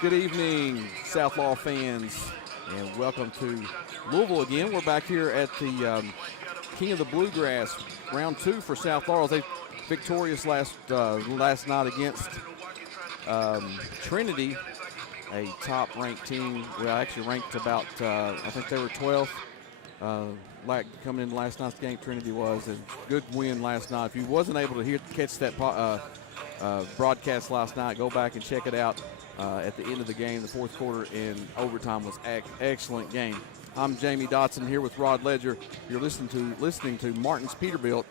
Good evening, South Laurel fans, and welcome to Louisville again. We're back here at the King of the Bluegrass, round 2 for South Laurel. They victorious last night against Trinity, a top-ranked team. Well, actually ranked about, I think they were 12th. Coming in last night's game, Trinity was a good win last night. If you wasn't able to catch that broadcast last night, go back and check it out. At the end of the game, the fourth quarter and overtime was excellent game. I'm Jamie Dotson here with Rod Ledger. You're listening to Martin's Peterbilt,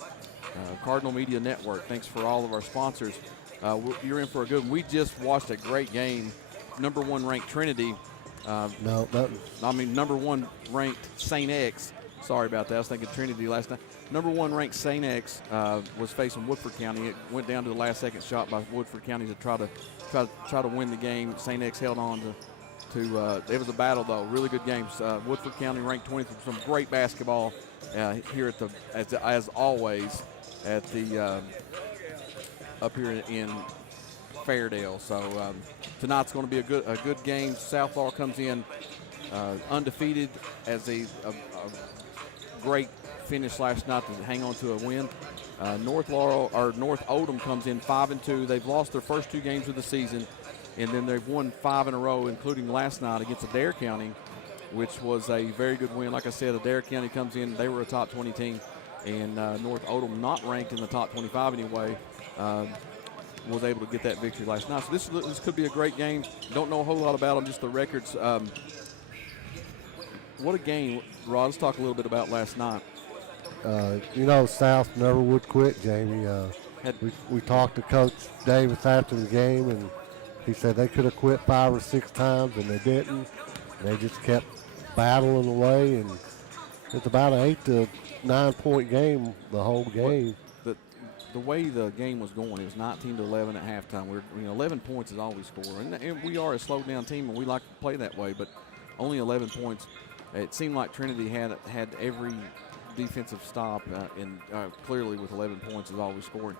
Cardinal Media Network. Thanks for all of our sponsors. You're in for a good one. We just watched a great game. Number 1 ranked Trinity. Number 1 ranked St. X. Sorry about that. I was thinking Trinity last night. Number 1 ranked St. X was facing Woodford County. It went down to the last second shot by Woodford County to try to win the game. St. X held on to it was a battle though. Really good games. Woodford County ranked 20th. Some great basketball here at as always at the up here in Fairdale. So tonight's going to be a good game. South Laurel comes in undefeated as a great finish last night to hang on to a win. North Oldham comes in 5-2. They've lost their first 2 games of the season, and then they've won 5 in a row, including last night against Adair County, which was a very good win. Like I said, Adair County comes in. They were a top 20 team, and North Oldham, not ranked in the top 25 anyway, was able to get that victory last night. So this could be a great game. Don't know a whole lot about them, just the records. What a game. Rod, let's talk a little bit about last night. South never would quit, Jamie. We talked to Coach Davis after the game, and he said they could have quit 5 or 6 times, and they didn't. They just kept battling away, and it's about an 8 to 9 point game the whole game. The way the game was going, it was 19-11 at halftime. 11 points is all we score, and we are a slowed down team, and we like to play that way. But only 11 points. It seemed like Trinity had every defensive stop, and clearly with 11 points is all we scored.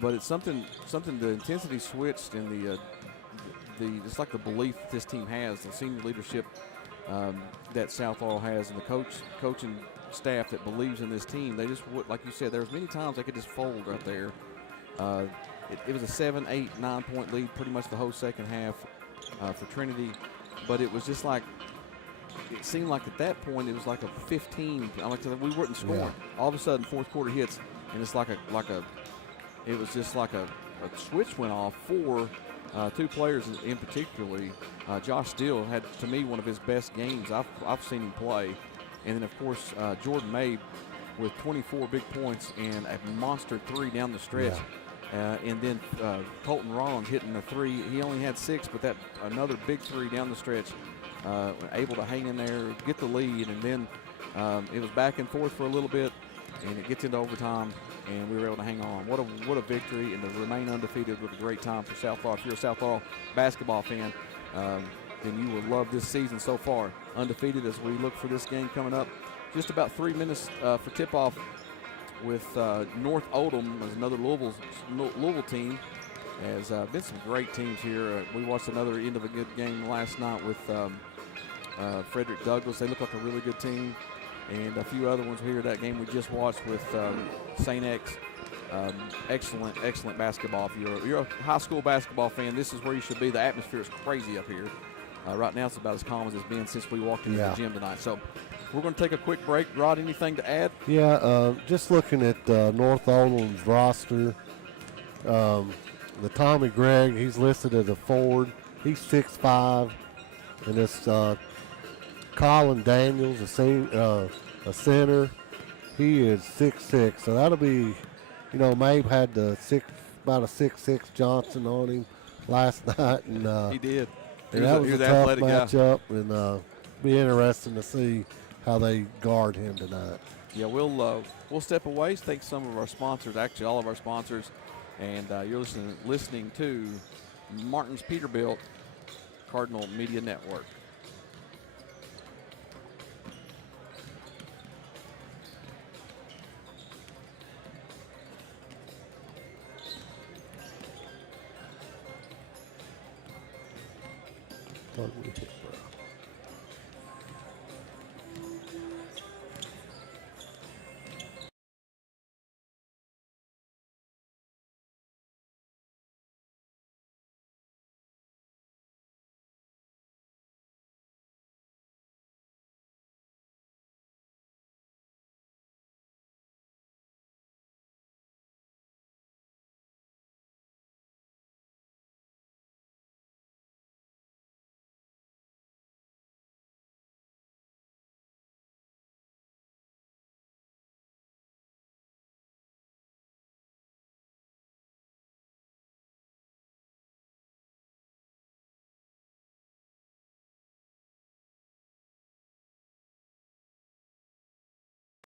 But it's something. The intensity switched, and it's like the belief that this team has, the senior leadership that South Laurel has, and the coaching staff that believes in this team. They just would, like you said, there was many times they could just fold right there. It was a 7, 8, 9 point lead pretty much the whole second half for Trinity, but it was just like. It seemed like at that point it was like a 15. We weren't scoring. Yeah. All of a sudden, fourth quarter hits, and it's it was just like a switch went off for 2 players in particularly. Josh Steele had, to me, one of his best games I've seen him play, and then of course Jordan May with 24 big points and a monster 3 down the stretch. Yeah. And then Colton Rollins hitting the 3. He only had 6, but another big 3 down the stretch. Able to hang in there, get the lead, and then it was back and forth for a little bit, and it gets into overtime, and we were able to hang on. What a victory, and to remain undefeated with a great time for South Laurel. If you're a South Laurel basketball fan, then you will love this season so far. Undefeated as we look for this game coming up. Just about 3 minutes for tip-off with North Oldham as another Louisville team. There's been some great teams here. We watched another end of a good game last night with Frederick Douglass. They look like a really good team. And a few other ones here that game we just watched with St. X. Excellent basketball. If you're a high school basketball fan, this is where you should be. The atmosphere is crazy up here. Right now it's about as calm as it's been since we walked into the gym tonight. So we're going to take a quick break. Rod, anything to add? Yeah, just looking at North Oldham's roster, the Tommy Gregg, he's listed as a forward. He's 6'5", and it's Colin Daniels, a center. He is 6'6", so that'll be, Mabe had about a 6'6" Johnson on him last night, and he did. And that was a tough matchup, and be interesting to see how they guard him tonight. Yeah, we'll step away. Thank some of our sponsors, actually all of our sponsors, and you're listening to Martin's Peterbilt, Cardinal Media Network. fuck we hit, bro?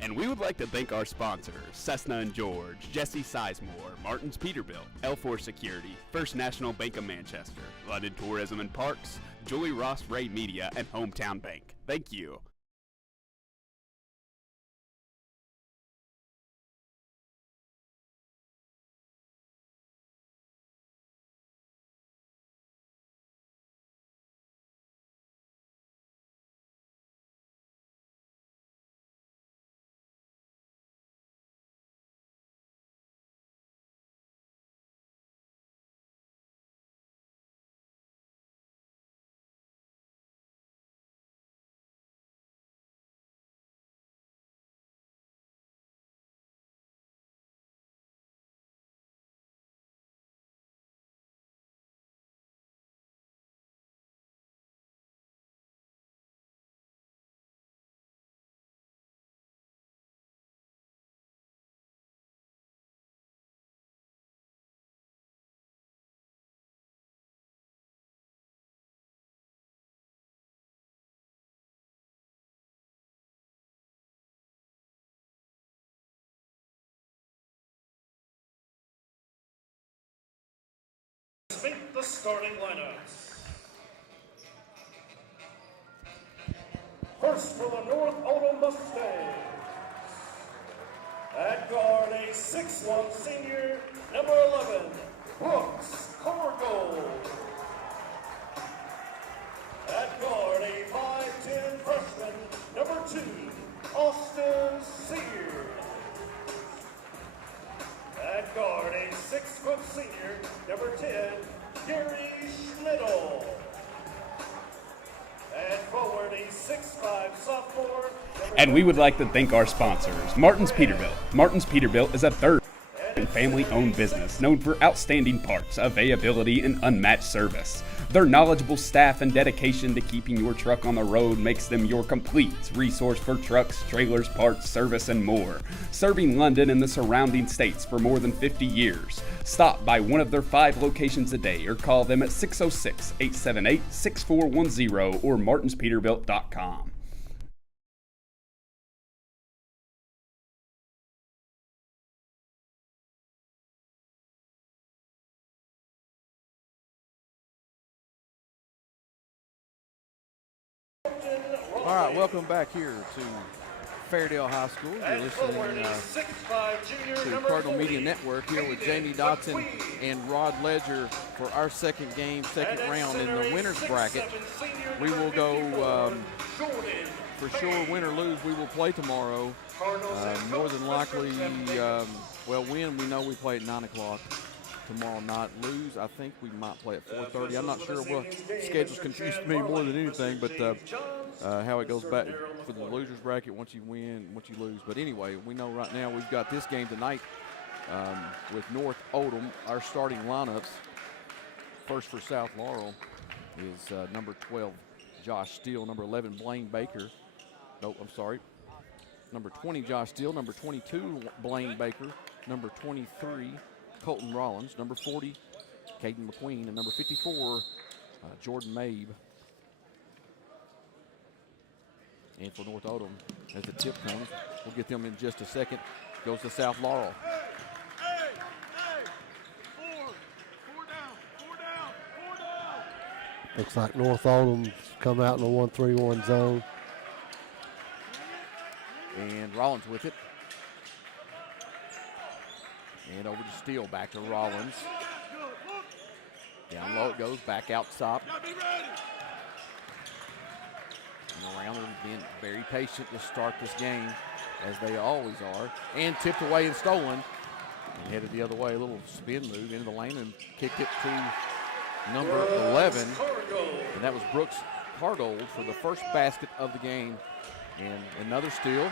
And we would like to thank our sponsors, Cessna and George, Jesse Sizemore, Martin's Peterbilt, L4 Security, First National Bank of Manchester, London Tourism and Parks, Julie Ross Ray Media, and Hometown Bank. Thank you. Meet the starting lineups. First for the North Oldham Mustangs. At guard, a 6'1" senior, number 11, Brooks Corgold. At guard, a 5'10" freshman, number 2, Austin Sears. At guard, a 6-foot senior, number 10, Gary Schmidl. And forward, a 6'5" sophomore. And we would like to thank our sponsors, Martin's Peterbilt. Martin's Peterbilt is a third and family-owned business known for outstanding parts, availability, and unmatched service. Their knowledgeable staff and dedication to keeping your truck on the road makes them your complete resource for trucks, trailers, parts, service, and more. Serving London and the surrounding states for more than 50 years. Stop by one of their 5 locations a day or call them at 606-878-6410 or martinspeterbilt.com. All right, welcome back here to Fairdale High School. You're listening to Cardinal Media Network here with Jamie Dotson and Rod Ledger for our second game, second round in the winner's bracket. We will go, for sure, win or lose, we will play tomorrow. More than likely, win, we know we play at 9 o'clock tomorrow night. Lose, I think we might play at 4:30. I'm not sure what schedule's confused me more than anything, but how it goes back for the loser's bracket, once you win, once you lose. But anyway, we know right now we've got this game tonight with North Oldham. Our starting lineups, first for South Laurel, is number 12, Josh Steele, number 11, Blaine Baker. No, I'm sorry. Number 20, Josh Steele, number 22, Blaine Baker, number 23, Colton Rollins, number 40, Caden McQueen, and number 54, Jordan Mabe. And for North Oldham, as the tip comes, we'll get them in just a second, goes to South Laurel. Looks like North Oldham's come out in a 1-3-1 zone. And Rollins with it. And over to Steele, back to Rollins. Down low it goes, back out top. And around them being very patient to start this game, as they always are. And tipped away and stolen. And headed the other way, a little spin move into the lane and kicked it to number 11. And that was Brooks Cargold for the first basket of the game. And another steal.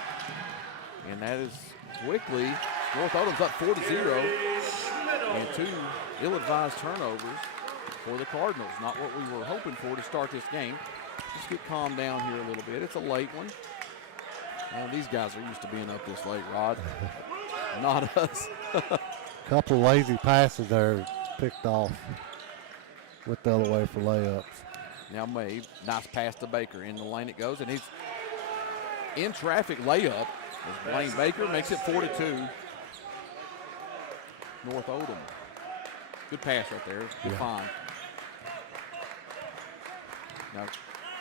And that is quickly, North Oldham's up 4-0. And 2 ill-advised turnovers for the Cardinals. Not what we were hoping for to start this game. Just get calmed down here a little bit. It's a late one. Well, these guys are used to being up this late, Rod. Not us. Couple lazy passes there picked off. Went the other way for layups. Now Mabe, nice pass to Baker. In the lane it goes, and he's in traffic layup as Blaine Baker makes it 4-2. North Oldham. Good pass right there. Yeah. Fine. Now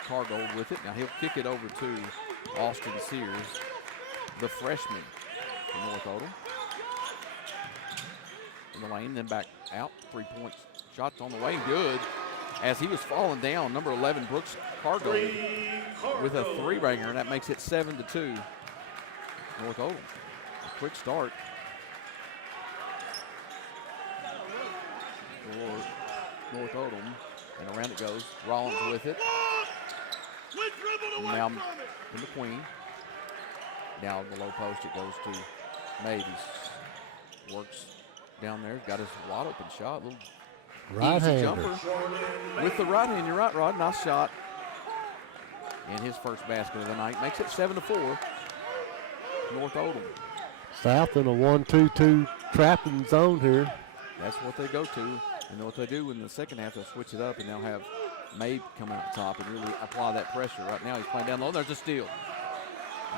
Cargold with it. Now he'll kick it over to Austin Sears, the freshman from North Oldham. In the lane, then back out. 3-point shots on the way. Good. As he was falling down, number 11, Brooks Cargold, with a three-banger, and that makes it 7-2. North Oldham. A quick start for North Oldham. And around it goes. Rollins with it. Now in the Queen. Now in the low post it goes to Mabe. He works down there. Got his wide open shot. Little easy jumper with the right hand. You're right, Rod. Nice shot. And his first basket of the night makes it 7-4. North Oldham. South in a 1-2-2 trapping zone here. That's what they go to. You know what they do in the second half, they'll switch it up and they'll have Mabe come out top and really apply that pressure. Right now he's playing down low. There's a steal.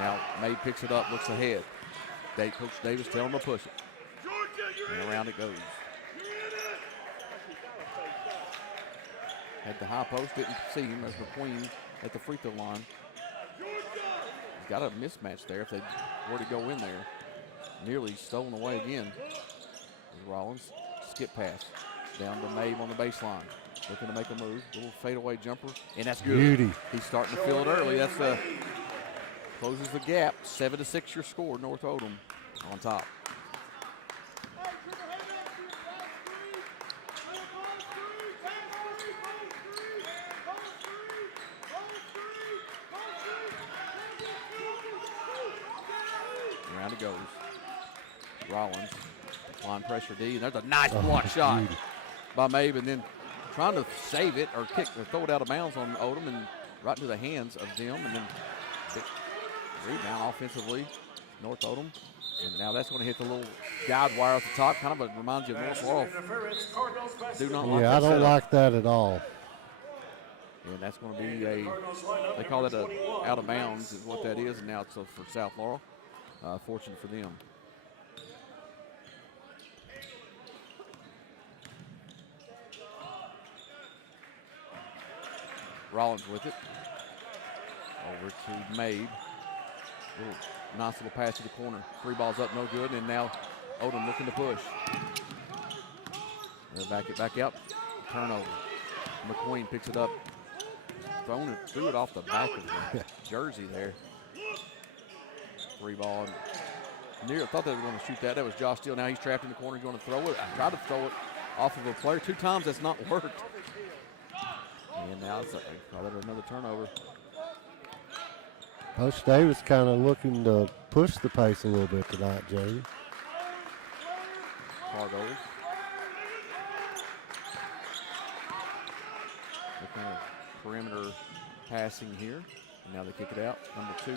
Now Mabe picks it up, looks ahead. Coach Davis telling him to push it. And around it goes. At the high post, didn't see him as McQueen at the free throw line. He's got a mismatch there if they were to go in there. Nearly stolen away again. As Rollins, skip pass. Down to Mabe on the baseline. Looking to make a move. Little fadeaway jumper. And that's good. Beauty. He's starting to feel it early. That's closes the gap. 7-6 your score. North Oldham on top. Around it goes. Rollins. Applying pressure D. And there's a nice block shot by Mabe, and then trying to save it or kick or throw it out of bounds on Oldham and right into the hands of them, and then big rebound offensively, North Oldham. And now that's going to hit the little guide wire at the top. Kind of reminds you of North Laurel. Do not like I don't setup. like that at all. And that's going to be they call it a out of bounds is what that is, and now it's for South Laurel. Fortunate for them. Rollins with it. Over to Mabe. Nice little pass to the corner. 3 balls up, no good, and now Oldham looking to push. They'll back it back out. Turnover. McQueen picks it up. Threw it off the back of the jersey there. 3 ball. Near thought they were going to shoot that. That was Josh Steele. Now he's trapped in the corner. He's going to throw it. I tried to throw it off of a player. 2 times that's not worked. And now it's probably another turnover. Coach Davis kind of looking to push the pace a little bit tonight, Jamie. Cargo. Looking at perimeter passing here. And now they kick it out. Number 2,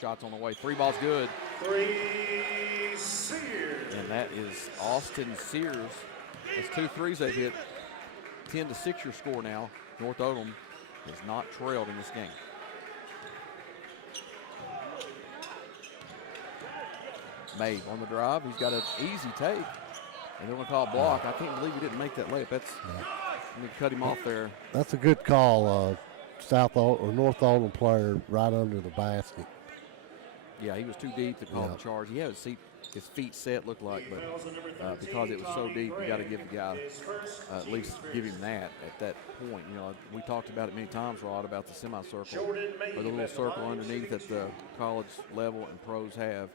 shots on the way. 3 balls good. 3 Sears. And that is Austin Sears. That's 2 threes they've hit. 10-6 your score now. North Oldham has not trailed in this game. Mabe on the drive. He's got an easy take. And they're going to call a block. I can't believe he didn't make that layup. That's let me cut him off there. That's a good call. North Oldham player right under the basket. Yeah, he was too deep to call Yeah. the charge. He had his feet set, looked like, but because it was so deep, you got to give the guy at least give him that at that point. You know, we talked about it many times, Rod, about the semicircle or the little circle underneath that the college level and pros have,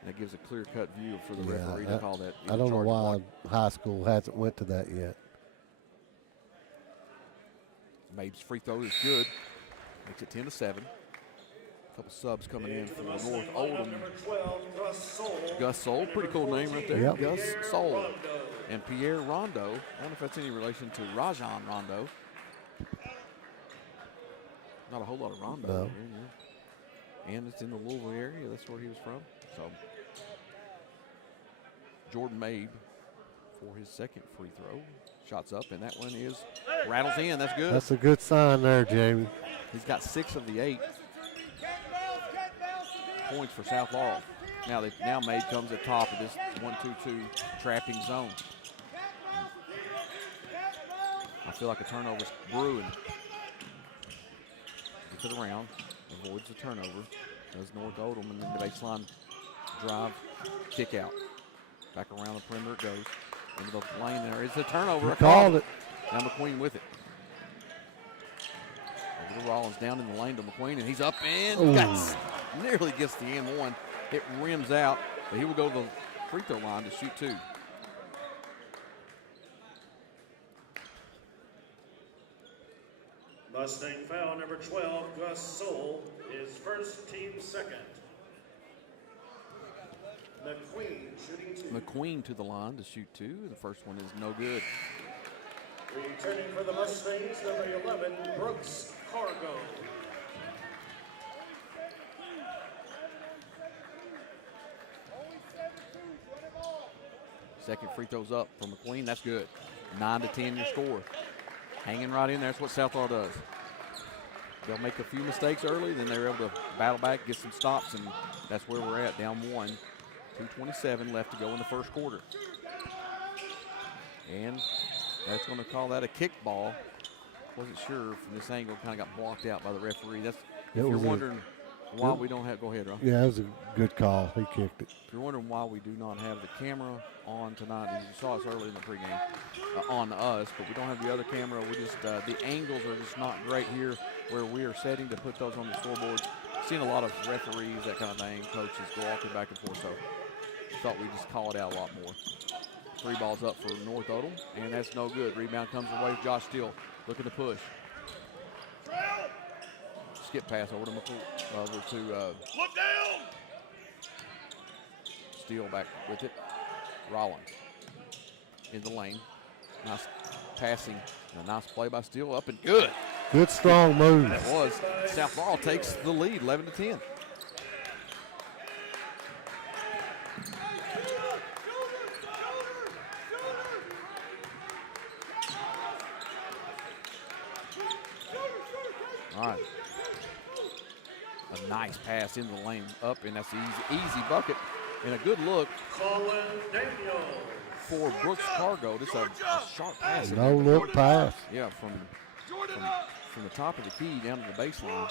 and it gives a clear-cut view for the referee to call that. I don't know charge why block. high school hasn't went to that yet. Mabe's free throw is good. Makes it 10-7. Couple subs coming in for North Oldham. Gus Soul, pretty cool name right there. Yep. Gus Soul. And Pierre Rondo. I don't know if that's any relation to Rajon Rondo. Not a whole lot of Rondo. No. Here, yeah. And it's in the Louisville area. That's where he was from. So Jordan Mabe for his second free throw. Shots up, and that one is rattles in. That's good. That's a good sign there, Jamie. He's got 6 of the 8 points for South Laurel. Now Mabe comes at top of this 1-2-2 trapping zone. I feel like a turnover's brewing. Gets it around, avoids the turnover. Does North Oldham, and then the baseline drive, kick out. Back around the perimeter it goes. Into the lane there. It's a turnover. Called it. Now McQueen with it. Over to Rollins, down in the lane to McQueen, and he's up and nearly gets the end one. It rims out, but he will go to the free throw line to shoot 2. Mustang foul number 12, Gus Soul, is first, team second. McQueen shooting 2. McQueen to the line to shoot 2. The first one is no good. Returning for the Mustangs, number 11, Brooks Cargo. Second free throw's up for McQueen. That's good. 9-10 your score. Hanging right in there. That's what South Laurel does. They'll make a few mistakes early, then they're able to battle back, get some stops, and that's where we're at, down 1. 2:27 left to go in the first quarter. And that's going to call that a kickball. Wasn't sure from this angle, kind of got blocked out by the referee. That's if you're wondering why we don't have, go ahead, Ron. Yeah, that was a good call. He kicked it. If you're wondering why we do not have the camera on tonight, and you saw us early in the pregame on us, but we don't have the other camera. We just the angles are just not great here where we are setting to put those on the scoreboard. Seen a lot of referees, that kind of thing, coaches go walking back and forth, so thought we'd just call it out a lot more. 3 balls up for North Oldham, and that's no good. Rebound comes away. Josh Steele looking to push. Skip pass over to Look down! Steele back with it. Rollins in the lane. Nice passing and a nice play by Steele. Up and good. Good strong move. That was. South Laurel takes the lead, 11-10. All right. A nice pass into the lane up, and that's an easy bucket. And a good look Colin Daniel. for Brooks Cargo. Just a sharp pass. No look pass. Yeah, from the top of the key down to the baseline.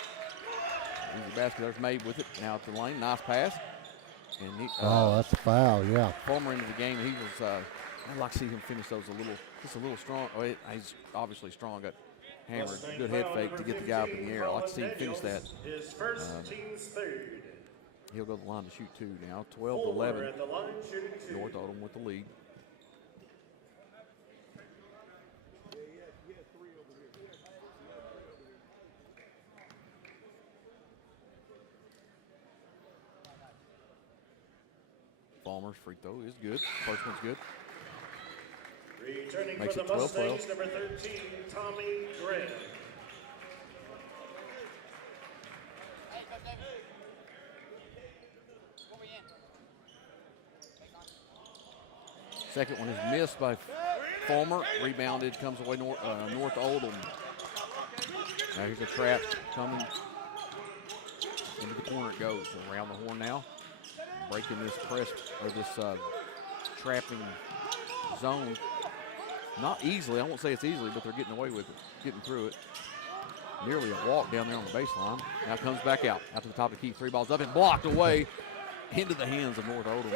Easy basket. There's Mabe with it. Now at the lane. Nice pass. And he, That's a foul, yeah. Former into the game, he was, I'd like to see him finish those just a little strong. Oh, he's obviously strong. Got hammered. Good head fake to get the guy up in the air. I'd like to see him finish that. His first, team's third. He'll go to the line to shoot 2 now. 12-11. At the line, shooting 2. North Oldham with the lead. Palmer's free throw is good. First one's good. Returning Makes for it the 12-12. Mustangs, number 13, Tommy Graham. Second one is missed by Fulmer. Rebounded, comes away North Oldham. Now here's a trap coming. Into the corner it goes. Around the horn now. Breaking this press, or this trapping zone. Not easily, I won't say it's easily, but they're getting away with it, getting through it. nearly a walk down there on the baseline. Now comes back out to the top of the key. 3 balls up and blocked away into the hands of North Oldham.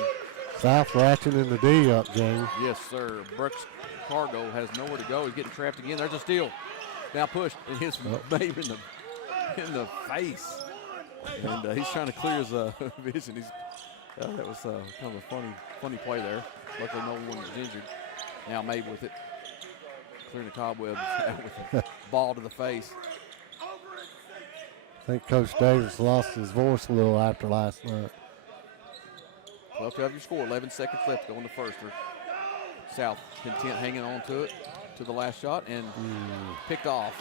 South ratcheting the D up, James. Yes, sir. Brooks Cargo has nowhere to go. He's getting trapped again. There's a steal. Now pushed and hits Babe in the face. And he's trying to clear his vision. That was kind of a funny play there. Luckily, no one was injured. Now Mabe with it, clearing the cobwebs with the ball to the face. I think Coach Davis lost his voice a little after last night. 12-12 your score. 11 seconds left to go in the first. South content hanging on to it to the last shot and picked off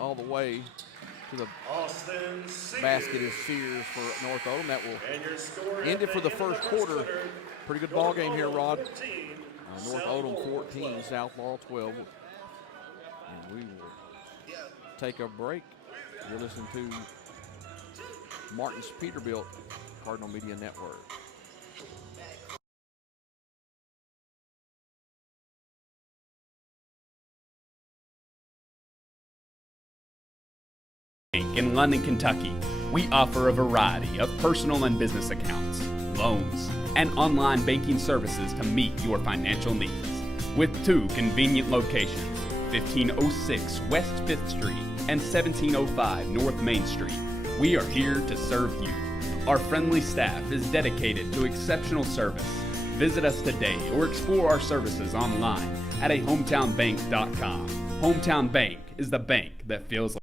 all the way to the basket is Sears for North Oldham. That will end it for the first quarter. Pretty good ball game here, Rod. North Oldham 14, South Laurel 12. And we will take a break. You're listening to Martin's Peterbilt Cardinal Media Network. In London, Kentucky, we offer a variety of personal and business accounts, loans, and online banking services to meet your financial needs. With 2 convenient locations, 1506 West 5th Street and 1705 North Main Street, we are here to serve you. Our friendly staff is dedicated to exceptional service. Visit us today or explore our services online at hometownbank.com. Hometown Bank is the bank that feels like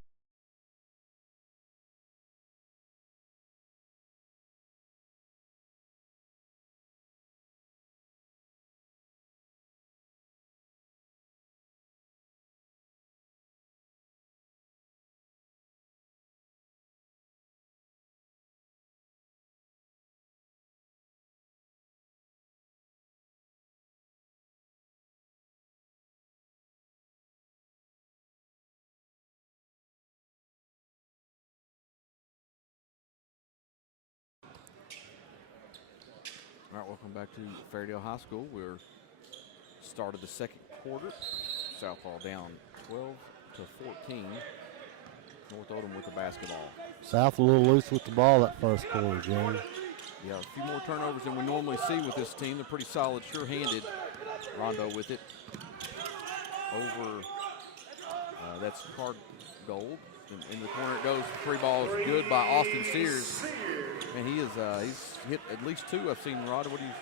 All right, welcome back to Fairdale High School. We're started the second quarter. South Laurel down 12-14. North Oldham with the basketball. South a little loose with the ball that first quarter, James. Yeah, a few more turnovers than we normally see with this team. They're pretty solid, sure-handed. Rondo with it. Over, that's Card Gold. In the corner it goes. 3 balls good by Austin Sears. And he's hit at least 2 I've seen, Rod. What do you?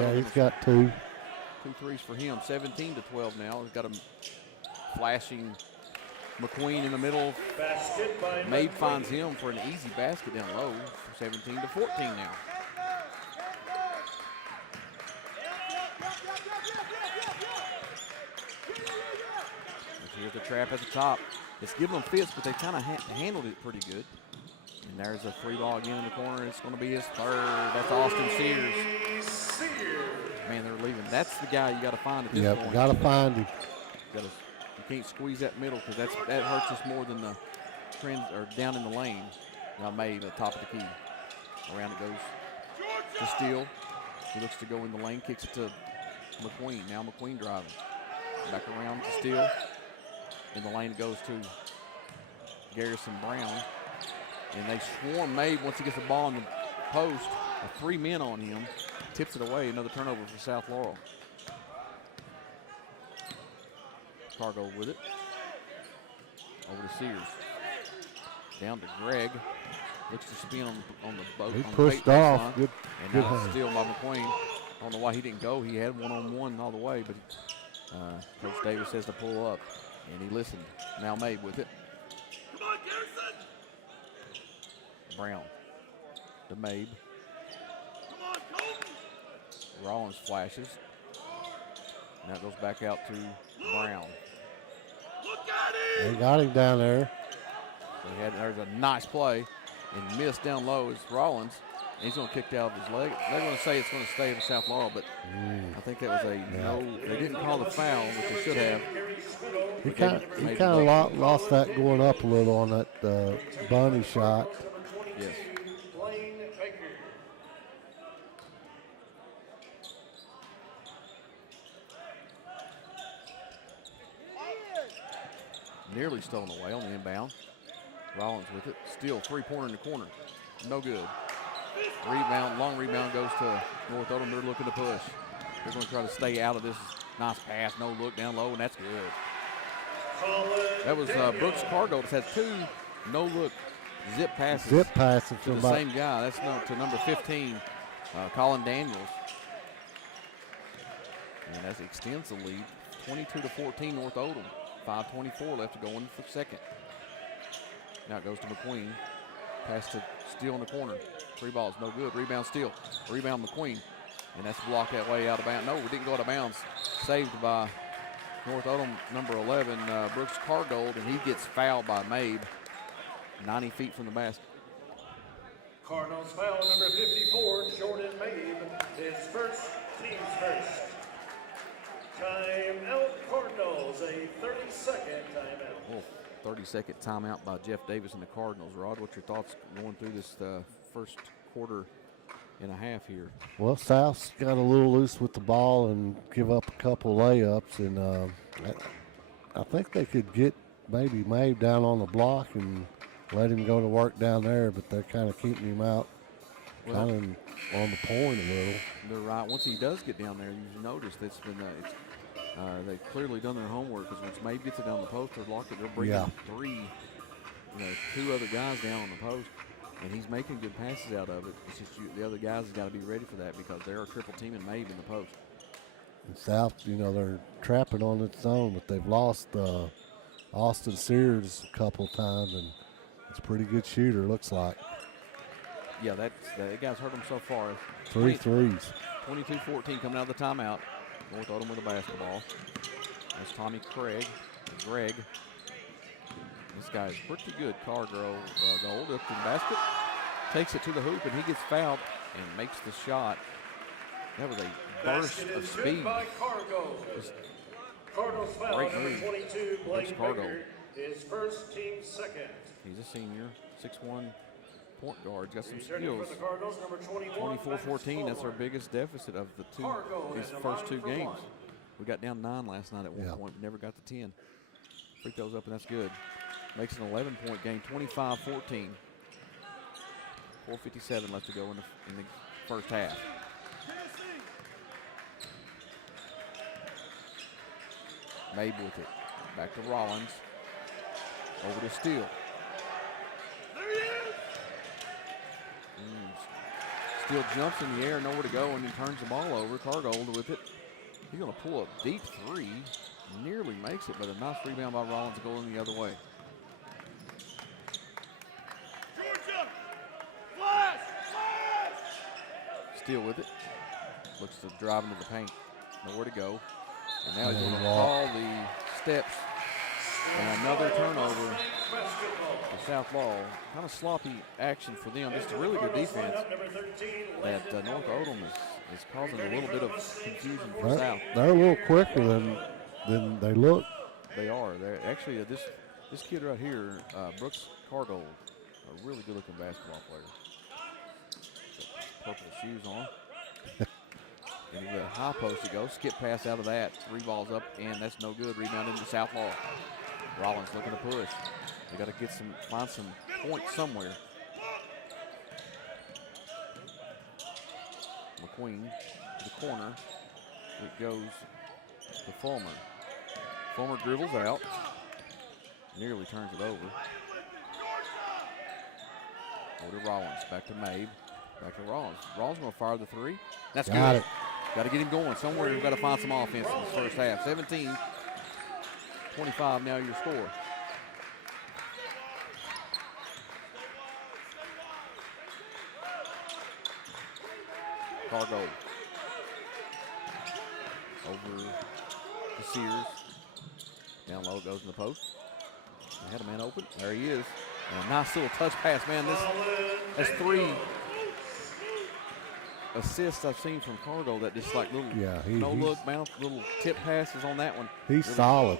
Yeah, he's got 2. 2 threes for him. 17-12 now. He's got a flashing McQueen in the middle. Mabe finds him for an easy basket down low. 17-14 now. Here's the trap at the top. It's giving them fits, but they kind of handled it pretty good. And there's a 3 ball again in the corner. It's going to be his third. That's Austin Sears. Man, they're leaving. That's the guy you got to find at this point. Yep, got to find him. You can't squeeze that middle because that hurts us more than the trend or down in the lane. Now Mabe at the top of the key. Around it goes to Steele. He looks to go in the lane, kicks it to McQueen. Now McQueen driving. Back around to Steele. In the lane it goes to Garrison Brown. And they swarm Mabe once he gets the ball in the post. 3 men on him. Tips it away. Another turnover for South Laurel. Cargo with it. Over to Sears. Down to Greg. Looks to spin on the boat. He pushed off. Good. And now steal by McQueen. I don't know why he didn't go. He had one-on-one all the way, but Coach Davis says to pull up. And he listened. Now Mabe with it. Come on, Garrison! Brown to Mabe. Come on, Colton! Rollins flashes. Now it goes back out to Brown. Look at him! They got him down there. There's a nice play and missed down low is Rollins. And he's going to kick out of his leg. They're going to say it's going to stay in South Laurel, but I think that was a no. They didn't call the foul, which they should have. He kind of lost that going up a little on that bunny shot. Yes. Nearly stolen away on the inbound. Rollins with it. Still three-pointer in the corner. No good. Rebound, long rebound goes to North Oldham. They're looking to push. They're going to try to stay out of this. Nice pass, no look down low, and that's good. That was Brooks Cargo. It's had two no-look zip passes. Zip passes to the same guy. That's to number 15, Colin Daniels. And that extends the lead, 22-14 North Oldham. 5:24 left to go in for second. Now it goes to McQueen. Pass to Steele in the corner. Three balls, no good. Rebound Steele. Rebound McQueen. And that's blocked that way out of bounds. No, we didn't go out of bounds. Saved by North Oldham, number 11, Brooks Cargold, and he gets fouled by Mabe, 90 feet from the basket. Cardinals foul number 54, Jordan Mabe, his first, team's first. Timeout Cardinals, a 30-second timeout. Well, 30-second timeout by Jeff Davis and the Cardinals. Rod, what's your thoughts going through this first quarter and a half here? Well, South's got a little loose with the ball and give up a couple layups, and I think they could get maybe Mabe down on the block and let him go to work down there, but they're kind of keeping him out, kind of on the point a little. They're right. Once he does get down there, you've noticed it's been they've clearly done their homework, because once Mabe gets it down the post or block it, they're bringing two other guys down on the post. And he's making good passes out of it. It's just the other guys have got to be ready for that, because they're triple teaming Mabe in the post. And South, they're trapping on its zone, but they've lost Austin Sears a couple times, and it's a pretty good shooter, looks like. Yeah, that guy's hurt him so far. 3 threes. 22-14 coming out of the timeout. North Oldham with the basketball. That's Tommy Greg. This guy's pretty good. Gold up to the basket. Takes it to the hoop, and he gets fouled and makes the shot. That was a burst of speed. Cardinals foul Great number move. 22, Blake Cargo. Baker, his first, team second. He's a senior, 6'1" point guard. He's got some Returning skills. for the Cardinals, number 21, 24-14, that's our biggest deficit of these first two games. We got down 9 last night at one point, never got to 10. Free throws up, and that's good. Makes an 11-point game, 25-14. 4:57 left to go in the first half. Mabe with it. Back to Rollins. Over to Steele. Steele jumps in the air, nowhere to go, and he turns the ball over. Cargold with it. He's going to pull a deep three. Nearly makes it, but a nice rebound by Rollins going the other way. Steele with it. Looks to drive into the paint. Nowhere to go. And now he's going to call the steps. And another turnover for South Laurel. Kind of sloppy action for them. Just a really good defense. That North Oldham is causing a little bit of confusion for South. They're a little quicker than they look. They are. They're actually this kid right here, Brooks Cargold, a really good-looking basketball player. Purple shoes on. Into the high post he goes. Skip pass out of that. 3 balls up, and that's no good. Rebound into South Laurel. Rollins looking to push. They got to find some points somewhere. McQueen to the corner. It goes to Fulmer. Fulmer dribbles out. Nearly turns it over. Over to Rollins. Back to Mabe. Back to Rollins. Rollins going to fire the 3. That's good. Got it. Got to get him going. Somewhere we've got to find some offense in the first half. 17-25 now your score. Cargo. Over to Sears. Down low goes in the post. He had a man open. There he is. And a nice little touch pass, man. That's 3 assists I've seen from Cargo that just like little no-look, little tip passes on that one. He's solid.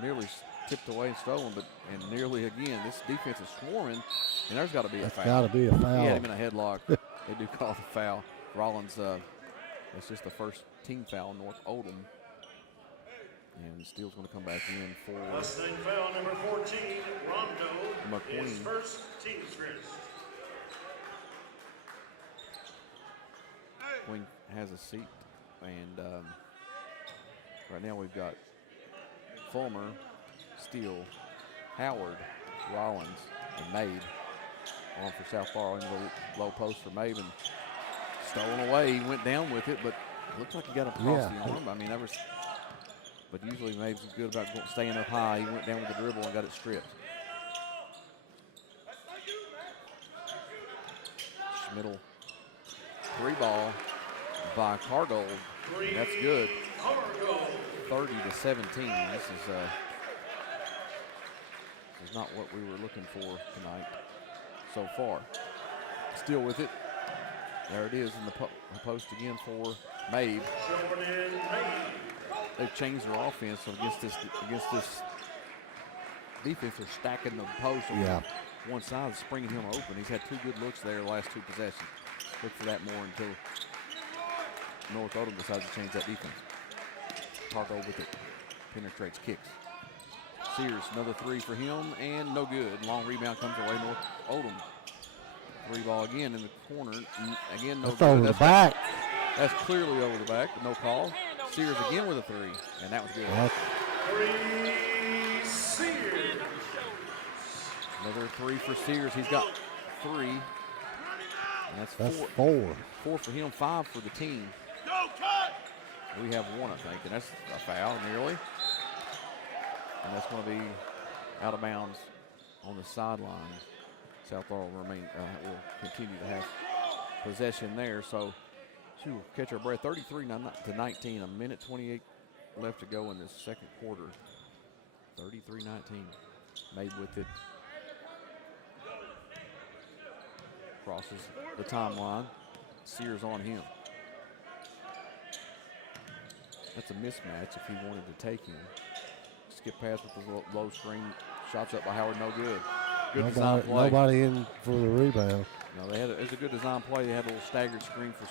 Nearly tipped away and stolen, and nearly again. This defense is swarming, and there's got to be a foul. Got to be a foul. He had him in a headlock. They do call the foul. Rollins, that's just the first team foul. North Oldham And Steele's going to come back in for Mustang foul number 14, Rondo. His McQueen. first team's first. Queen has a seat, and right now we've got Fulmer, Steele, Howard, Rollins, and Mabe on for South Laurel into the low post for Mabe, and stolen away. He went down with it, but it looked like he got him across the arm. I mean, that was. But usually Mabe's good about staying up high. He went down with the dribble and got it stripped. Schmidl, 3-ball by Cargold. That's good. 30-17. This is not what we were looking for tonight so far. Still with it. There it is in the post again for Mabe. They've changed their offense so against this defense. They're stacking the post on one side, springing him open. He's had 2 good looks there the last 2 possessions. Look for that more until North Oldham decides to change that defense. Cargo with it, penetrates, kicks. Sears, another 3 for him, and no good. Long rebound comes away, North Oldham. 3-ball again in the corner. Again, no That's good. over the back. That's clearly over the back, but no call. Sears again with a 3, and that was good. Sears. Another 3 for Sears. He's got 3. And that's 4. 4 for him, 5 for the team. We have 1, I think, and that's a foul nearly. And that's going to be out of bounds on the sideline. South Laurel will continue to have possession there. So, catch our breath. 33-19, 1:28 left to go in this second quarter. 33-19. Made with it. Crosses the timeline. Sears on him. That's a mismatch if he wanted to take him. Skip pass with the low screen. Shots up by Howard, no good. Good design play. Nobody in for the rebound. No, it was a good design play. They had a little staggered screen for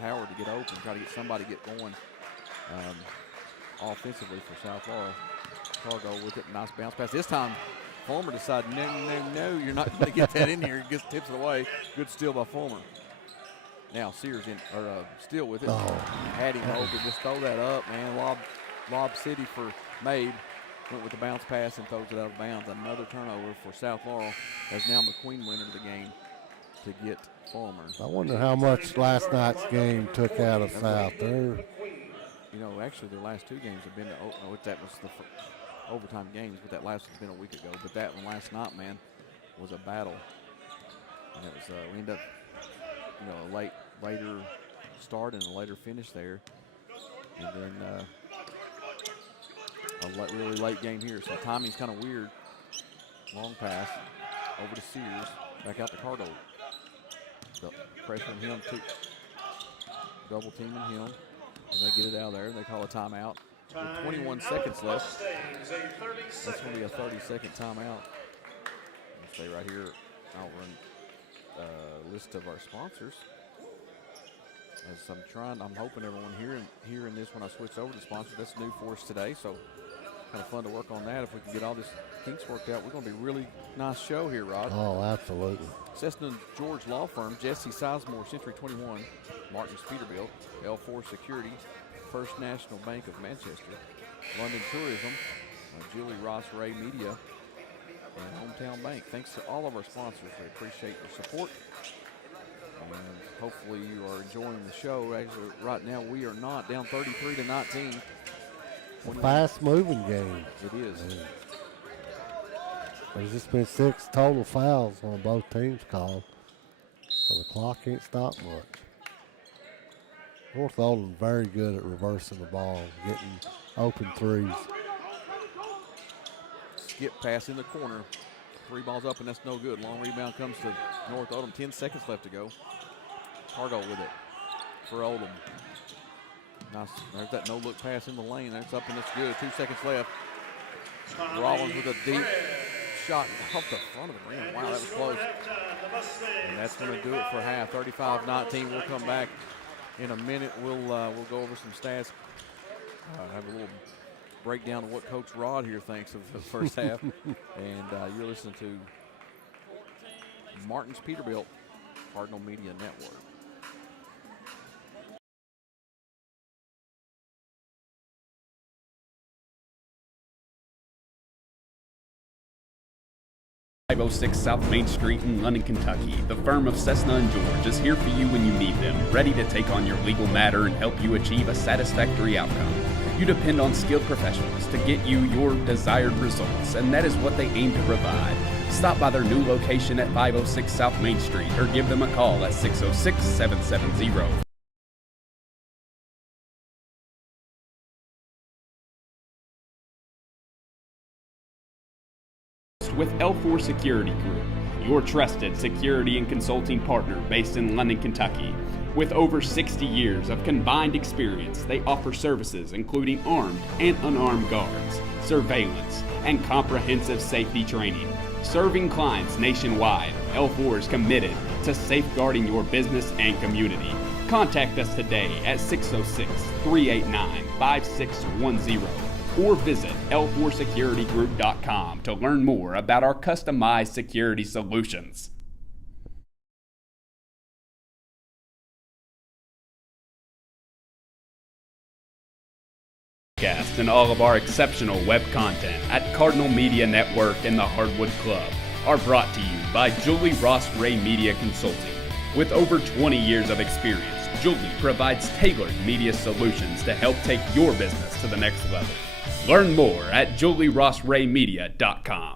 Howard to get open, try to get somebody to get going offensively for South Laurel. Cargo with it, nice bounce pass. This time, Fulmer decided, no, you're not going to get that in here. He just tips it away. Good steal by Fulmer. Now Sears Steele with it. Had him open, just throw that up, man. Lob City for Mabe. Went with the bounce pass and throws it out of bounds. Another turnover for South Laurel as now McQueen went into the game to get Fulmer. I wonder how much last night's game took out of South. Actually their last 2 games have been that was the overtime games, but that last one's been a week ago. But that one last night, man, was a battle. And it was we ended up a later start and a later finish there. And then a really late game here, so timing's kind of weird. Long pass over to Sears, back out to Cardo. Pressuring him, double teaming him, and they get it out of there. They call a timeout. With 21 seconds left. That's going to be a 30-second timeout. We'll stay right here. I'll run a list of our sponsors. As I'm hoping everyone hearing this when I switch over to sponsors. That's new for us today, so kind of fun to work on that. If we can get all this kinks worked out, we're going to be a really nice show here, Rod. Oh, absolutely. Cessna George Law Firm, Jesse Sizemore, Century 21, Martin's Peterbilt, L4 Security, First National Bank of Manchester, London Tourism, Julie Ross Ray Media, and Hometown Bank. Thanks to all of our sponsors. We appreciate your support. And hopefully you are enjoying the show. Actually, right now we are not, down 33-19. Fast-moving game. It is. There's just been 6 total fouls on both teams called, so the clock ain't stopped much. North Oldham very good at reversing the ball, getting open threes. Skip pass in the corner. 3 balls up, and that's no good. Long rebound comes to North Oldham. 10 seconds left to go. Cargo with it for Oldham. Nice. There's that no-look pass in the lane. That's up, and it's good. 2 seconds left. Rollins with a deep shot off the front of the rim. Wow, that was close. And that's going to do it for half. 35-19. We'll come back in a minute. We'll go over some stats. Have a little breakdown of what Coach Rod here thinks of the first half. And you're listening to Martin's Peterbilt Cardinal Media Network. .506 South Main Street in London, Kentucky. The firm of Cessna & George is here for you when you need them, ready to take on your legal matter and help you achieve a satisfactory outcome. You depend on skilled professionals to get you your desired results, and that is what they aim to provide. Stop by their new location at 506 South Main Street or give them a call at 606-770. With L4 Security Group, your trusted security and consulting partner based in London, Kentucky. With over 60 years of combined experience, they offer services including armed and unarmed guards, surveillance, and comprehensive safety training. Serving clients nationwide, L4 is committed to safeguarding your business and community. Contact us today at 606-389-5610. or visit l4securitygroup.com to learn more about our customized security solutions. And all of our exceptional web content at Cardinal Media Network and the Hardwood Club are brought to you by Julie Ross Ray Media Consulting. With over 20 years of experience, Julie provides tailored media solutions to help take your business to the next level. Learn more at julierossraymedia.com.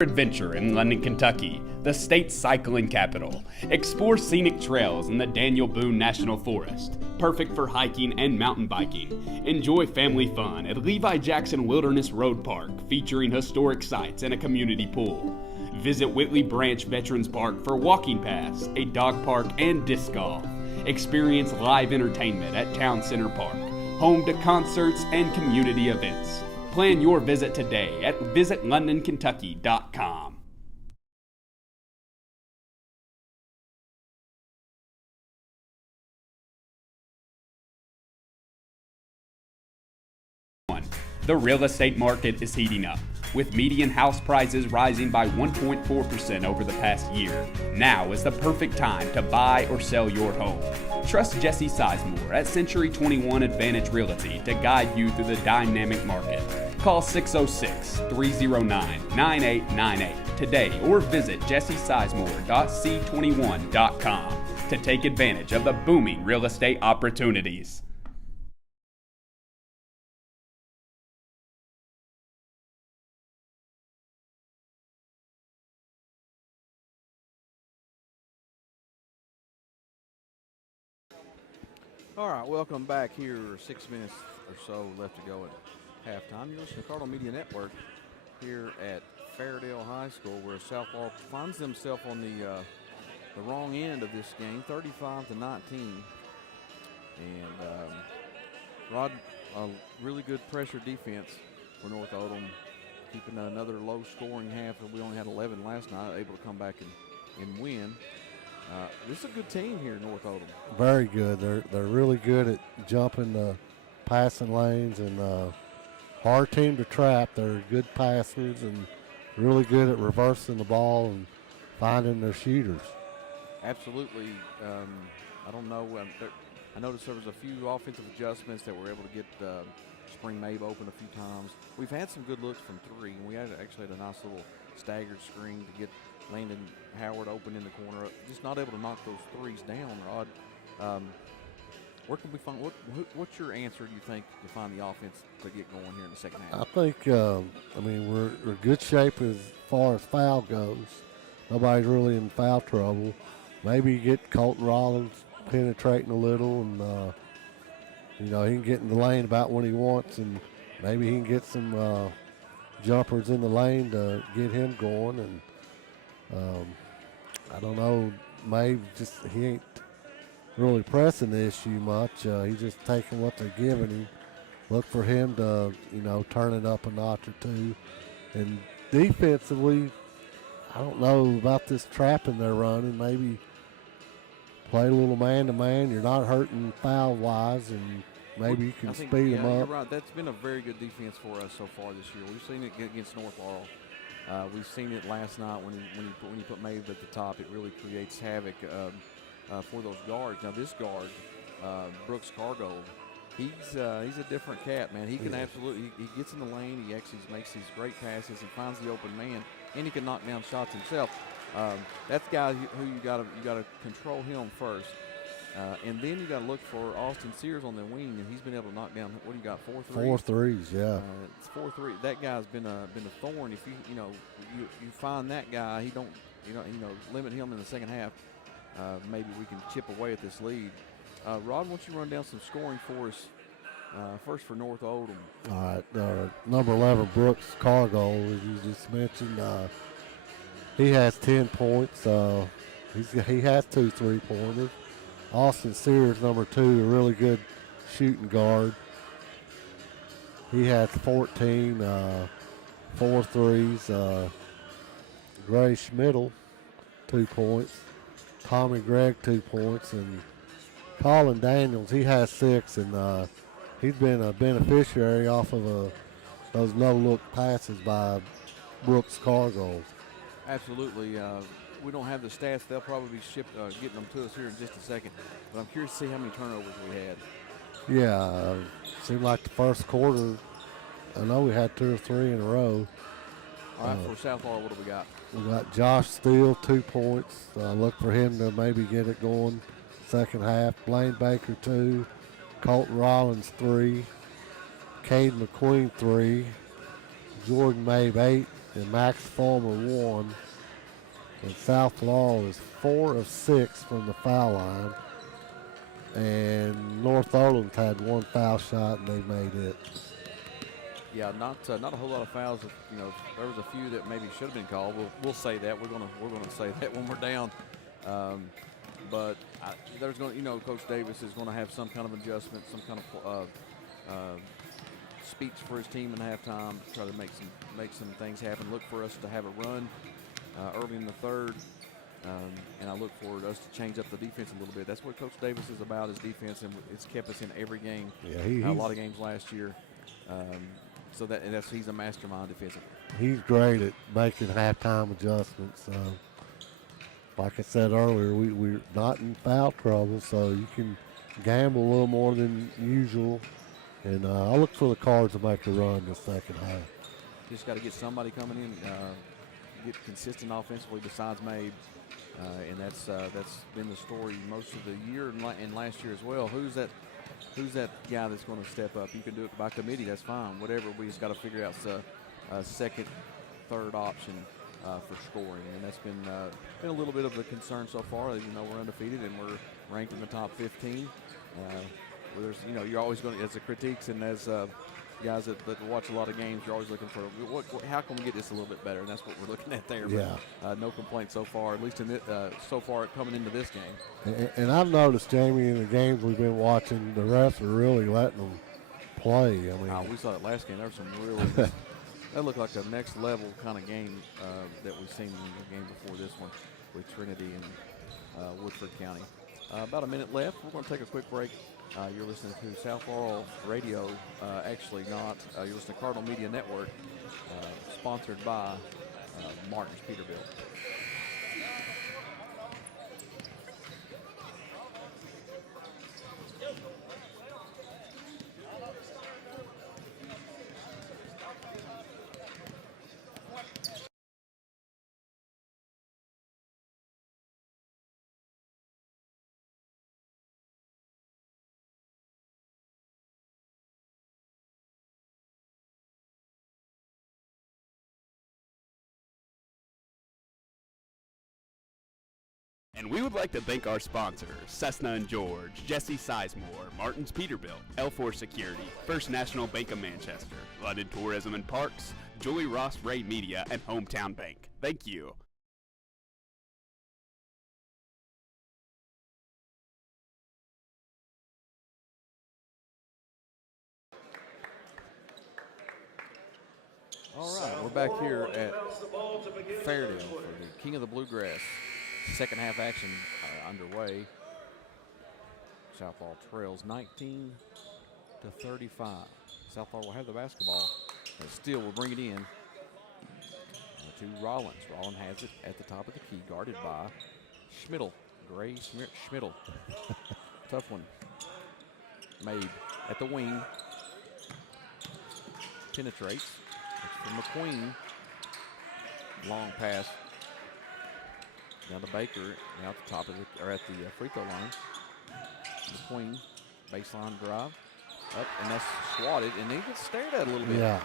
Adventure in London, Kentucky, the state's cycling capital. Explore scenic trails in the Daniel Boone National Forest, perfect for hiking and mountain biking. Enjoy family fun at Levi Jackson Wilderness Road Park, featuring historic sites and a community pool. Visit Whitley Branch Veterans Park for walking paths, a dog park, and disc golf. Experience live entertainment at Town Center Park, home to concerts and community events. Plan your visit today at visitlondonkentucky.com. The real estate market is heating up, with median house prices rising by 1.4% over the past year. Now is the perfect time to buy or sell your home. Trust Jesse Sizemore at Century 21 Advantage Realty to guide you through the dynamic market. Call 606-309-9898 today or visit jessesizemore.c21.com to take advantage of the booming real estate opportunities. All right, welcome back here. 6 minutes or so left to go at halftime. You're listening to Cardinal Media Network here at Fairdale High School, where Southpaw finds themselves on the wrong end of this game, 35-19. And Rod, a really good pressure defense for North Oldham, keeping another low-scoring half. We only had 11 last night, able to come back and win. This is a good team here in North Oldham. Very good. They're really good at jumping the passing lanes, and hard team to trap. They're good passers and really good at reversing the ball and finding their shooters. Absolutely. I don't know. I noticed there was a few offensive adjustments that were able to get Spring Mabe open a few times. We've had some good looks from three, and we actually had a nice little staggered screen to get Landon Howard open in the corner. Just not able to knock those threes down, Rod. Where can we find? What's your answer, do you think, to find the offense to get going here in the second half? I think, we're in good shape as far as foul goes. Nobody's really in foul trouble. Maybe you get Colton Rollins penetrating a little, and he can get in the lane about when he wants, and maybe he can get some jumpers in the lane to get him going. And I don't know, Mabe he ain't really pressing the issue much. He's just taking what they're giving him. look for him to, turn it up a notch or two. And defensively, I don't know about this trapping they're running. Maybe play a little man-to-man. You're not hurting foul-wise, and maybe you can speed them You're up. right. That's been a very good defense for us so far this year. We've seen it against North Laurel. We've seen it last night when you put Mabe at the top. It really creates havoc for those guards. Now this guard, Brooks Cargo, he's a different cat, man. He can absolutely he gets in the lane. He actually makes these great passes and finds the open man, and he can knock down shots himself. That's the guy who you got to control him first. And then you got to look for Austin Sears on the wing, and he's been able to knock down. What do you got? 4 threes. 4 threes, yeah. It's 4-3. That guy's been a thorn. If you find that guy, he don't limit him in the second half. Maybe we can chip away at this lead. Rod, why don't you run down some scoring for us? First for North Oldham. All right, number 11, Brooks Cargo, as you just mentioned. He has 10 points. He has 2 3-pointers. Austin Sears, number 2, a really good shooting guard. He has 14, 4 threes. Gray Schmidl, 2 points. Tommy Gregg, 2 points. And Colin Daniels, he has 6, and he's been a beneficiary off of those no-look passes by Brooks Cargo. Absolutely. We don't have the stats. They'll probably be getting them to us here in just a second. But I'm curious to see how many turnovers we had. Yeah, seemed like the first quarter, I know we had 2 or 3 in a row. All right, for South Laurel, what do we got? We got Josh Steele, 2 points. Look for him to maybe get it going second half. Blaine Baker, 2. Colton Rollins, 3. Cade McQueen, 3. Jordan Mabe, 8. And Max Fulmer, 1. And South Laurel is 4 of 6 from the foul line. And North Oldham's had 1 foul shot, and they made it. Yeah, not a whole lot of fouls. There was a few that maybe should have been called. We'll say that. We're gonna say that when we're down. But there's going to, Coach Davis is going to have some kind of adjustment, some kind of speech for his team in halftime, try to make some things happen. Look for us to have a run early in the third, and I look for us to change up the defense a little bit. That's what Coach Davis is about, is defense, and it's kept us in every game. Yeah, a lot of games last year. He's a mastermind defensively. He's great at making halftime adjustments. Like I said earlier, we're not in foul trouble, so you can gamble a little more than usual. And I look for the Cards to make a run in the second half. Just got to get somebody coming in, get consistent offensively besides Mabe, and that's been the story most of the year and last year as well. Who's that guy that's going to step up? You can do it by committee, that's fine. Whatever, we just got to figure out a second, third option for scoring, and that's been a little bit of a concern so far. As you know, we're undefeated and we're ranked in the top 15. Where there's, you're always going to, as the critiques and as guys that watch a lot of games, you're always looking for how can we get this a little bit better, and that's what we're looking at there. Yeah. But, no complaints so far, at least so far coming into this game. And I've noticed, Jamie, in the games we've been watching, the refs are really letting them play. I mean, we saw that last game. There was some really that looked like a next level kind of game that we've seen in the game before this one with Trinity and Woodford County. About a minute left. We're going to take a quick break. You're listening to South Laurel Radio. Actually not. You're listening to Cardinal Media Network, sponsored by Martin's Peterbilt. And we would like to thank our sponsors, Cessna and George, Jesse Sizemore, Martin's Peterbilt, L4 Security, First National Bank of Manchester, London Tourism and Parks, Julie Ross Ray Media, and Hometown Bank. Thank you. All right, we're back here at Fairdale for the King of the Bluegrass. Second half action underway. South Laurel trails 19-35. South Laurel will have the basketball, but still will bring it in to Rollins. Rollins has it at the top of the key, guarded by Schmidl. Gray Schmidl. Tough one. Made at the wing. Penetrates. It's from McQueen. Long pass down to Baker. Now at the top of the, or at the free throw line. McQueen, baseline drive. Up, and that's swatted, and they get stared at a little bit. Yeah.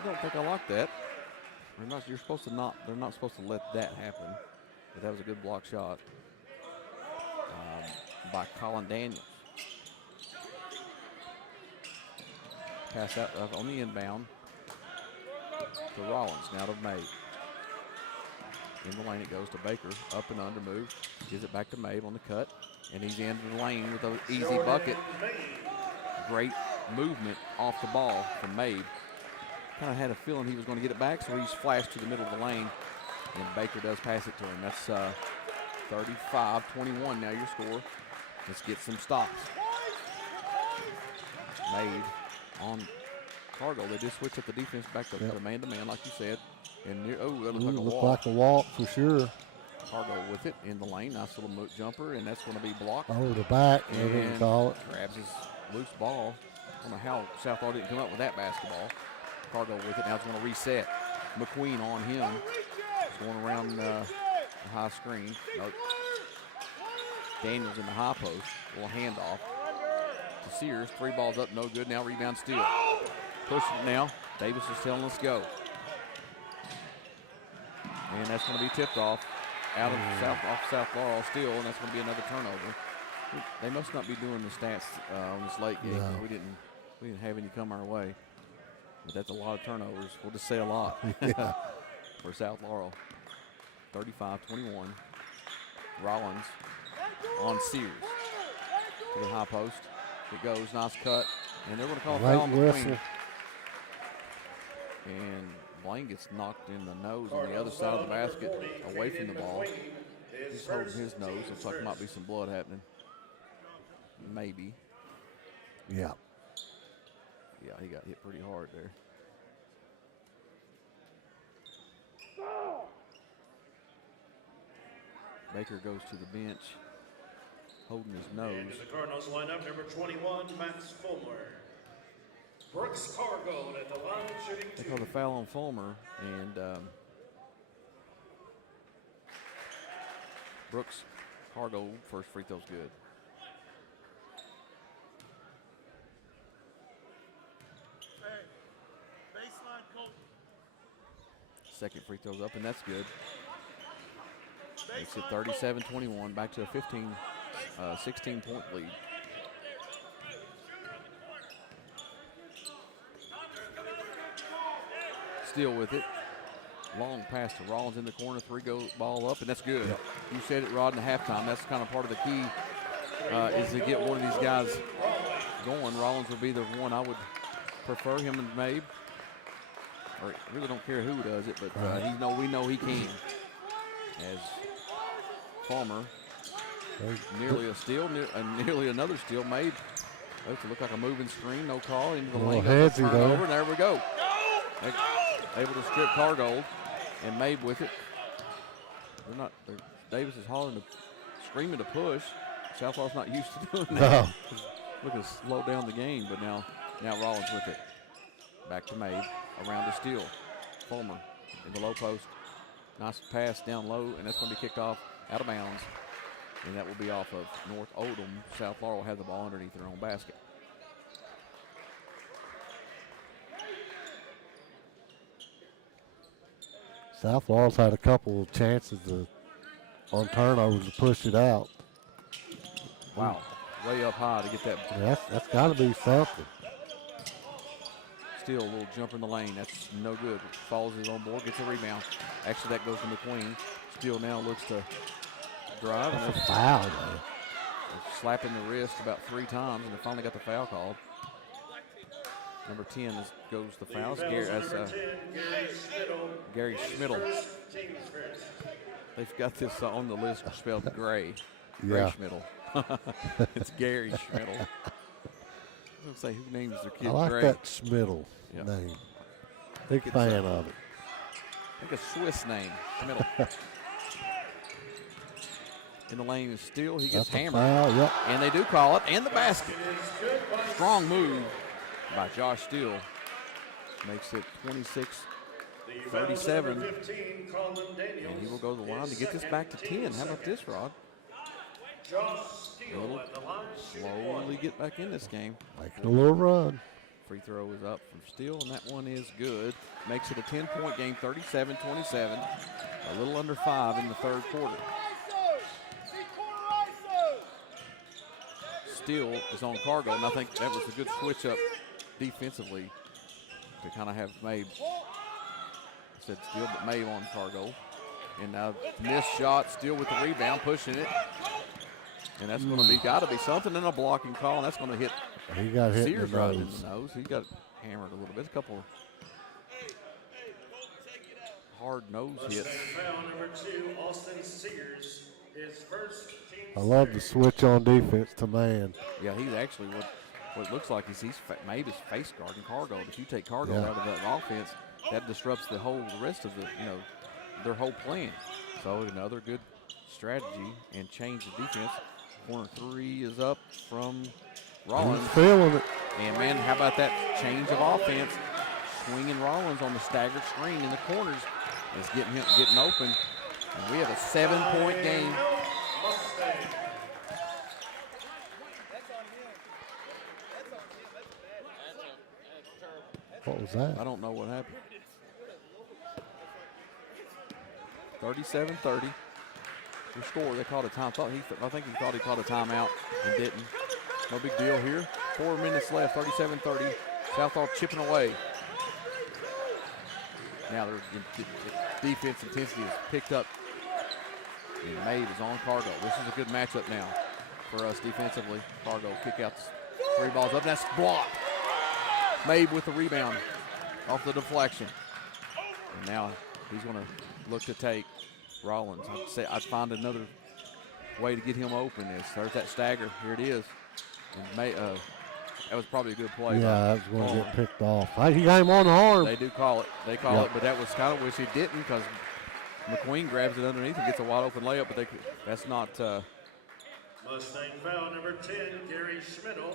I don't think I like that. You're supposed to not, they're not supposed to let that happen. But that was a good block shot by Colin Daniels. Pass out on the inbound to Rollins, now to Mabe. In the lane it goes to Baker, up and under move. Gives it back to Mabe on the cut, and he's into the lane with an easy bucket. Great movement off the ball from Mabe. Kind of had a feeling he was going to get it back, so he's flashed to the middle of the lane, and Baker does pass it to him. That's 35-21 now your score. Let's get some stops. Made on Cargo. They just switched up the defense back to man-to-man, like you said. And that looks like a walk. Like a walk for sure. Cargo with it in the lane. Nice little jumper, and that's going to be blocked. Oh, the back. They didn't call it. Grabs his loose ball. I don't know how South Laurel didn't come up with that basketball. Cargo with it. Now it's going to reset. McQueen on him. He's going around the high screen. Nope. Daniels in the high post. Little handoff to Sears. 3 balls up, no good. Now rebound steal. Pushing it now. Davis is telling us go. And that's going to be tipped off out of South Laurel still, and that's going to be another turnover. They must not be doing the stats on this late game. No. We didn't have any come our way. But that's a lot of turnovers. We'll just say a lot for South Laurel. 35-21. Rollins on Sears to the high post. It goes, nice cut, and they're going to call a foul on McQueen. And Blaine gets knocked in the nose on the other side of the basket, away from the ball. He's holding his nose. Looks like there might be some blood happening. Maybe. Yeah. Yeah, he got hit pretty hard there. Baker goes to the bench, holding his nose. And in the Cardinals lineup, number 21, Max Fulmer. Brooks Cargo at the line shooting 2. They call the foul on Fulmer, and Brooks Cargo first free throw's good. Second free throw's up, and that's good. Makes it 37-21, back to a 16-point lead. Still with it. Long pass to Rollins in the corner, 3-go ball up, and that's good. Yep. You said it, Rod, in the halftime. That's kind of part of the key is to get one of these guys going. Rollins would be the one I would prefer, him and Mabe. Or really don't care who does it, but we know he can. As Fulmer, nearly a steal, nearly another steal. Mabe, looks to look like a moving screen, no call, into the lane. Turnover, and there we go. Able to strip Cargold, and Mabe with it. Davis is hollering, screaming to push. South Laurel's not used to doing that. No. Looking to slow down the game, but now Rollins with it. Back to Mabe, around the steal. Fulmer in the low post. Nice pass down low, and that's going to be kicked off out of bounds. And that will be off of North Oldham. South Laurel will have the ball underneath their own basket. South Laurel's had a couple of chances on turnovers to push it out. Wow, way up high to get that. Yeah, that's got to be something. Still a little jump in the lane. That's no good. Falls is on board, gets a rebound. Actually, that goes to McQueen. Still now looks to drive. That's a foul, though. Slapping the wrist about 3 times, and they finally got the foul called. Number 10 goes the The fouls. fouls Gary, on that's number 10, Gary Schmidl. Gary His Schmidl. first, team's first. They've got this on the list spelled Gray. Gray Yeah. Schmidl. It's Gary Schmidl. I was going to say, who names their kid I like Gray? that Schmidl Yeah. name. Big It's fan of it. I think a Swiss name, Schmidl. In the lane is Steele. He gets That's a hammered. foul, yep. And they do call it. And the basket. It is good by Strong move by Josh Steele. Makes it 26. the fouls on 37. number 15, Colin Daniels. And he will go to the line to get this back to 10. How about this, Rod? Josh Steele at the line. shooting one. Slowly get back in this game. Making a little run. Free throw is up from Steele, and that one is good. Makes it a 10-point game, 37-27. A little under 5 in the third quarter. Steele is on Cargo, and I think that was a good switch up defensively to kind of have Mabe. I said Steele, but Mabe on Cargo. And now missed shot, Steele with the rebound, pushing it. And that's going to be, got to be something in a blocking call, and that's going to hit He got hit in Sears the right in nose. the nose. He got hammered a little bit. A couple hard nose hits. Mustang foul number 2, Austin Sears. His first team. I love the switch on defense to man. Yeah, he's actually what it looks like is he's maybe face guarding Cargo. But if you take Cargo Yeah. out of that offense, that disrupts the rest of the their whole plan. So another good strategy and change the defense. Corner 3 is up from Rollins. He's feeling it. And, man, how about that change of offense? Swinging Rollins on the staggered screen in the corners is getting open. And we have a 7-point game. Mustang. What was that? I don't know what happened. 37-30. The score, they called a time. I think he thought he called a timeout and didn't. No big deal here. 4 minutes left, 37-30. Southall chipping away. Now their defense intensity is picked up. And Mabe is on Cargo. This is a good matchup now for us defensively. Cargo kick out 3 balls up. That's blocked. Mabe with the rebound off the deflection. And now he's going to look to take Rollins. I'd find another way to get him open. There's that stagger. Here it is. And that was probably a good play. Yeah, that was going to get picked off. He got him on the arm. They do call it. They call Yep. it, but that was kind of wish he didn't because McQueen grabs it underneath and gets a wide open layup, but that's not. Mustang foul number 10, Gary Schmidl.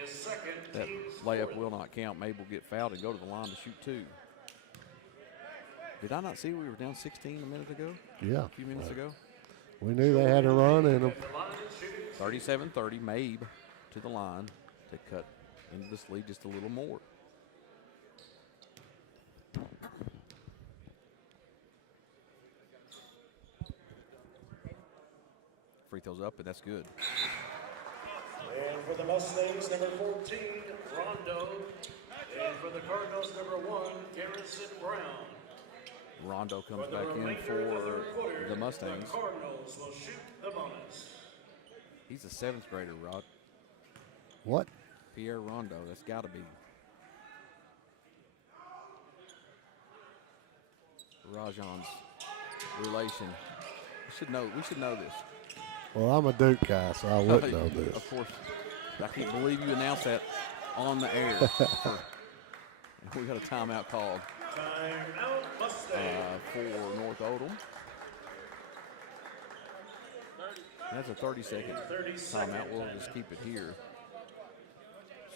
His second That team's layup fourth. will not count. Mabe will get fouled and go to the line to shoot 2. Did I not see we were down 16 a minute ago? Yeah. A few minutes ago? We knew they had a run in them. At the line shooting 37-30, Mabe to the line to cut into this lead just a little more. Free throws up, and that's good. And for the Mustangs, number 14, Rondo. And for the Cardinals, number 1, Garrison Brown. Rondo comes For the back in remainder of the third for quarter, the Mustangs. The Cardinals will shoot the bonus. He's a 7th grader, Rod. What? Pierre Rondo, that's got to be. Rajan's relation. We should know this. Well, I'm a Duke guy, so I would know this. Of course. I can't believe you announced that on the air. We got a timeout called Timeout Mustang. for North Oldham. That's a 30-second 30-second timeout. We'll just keep it here.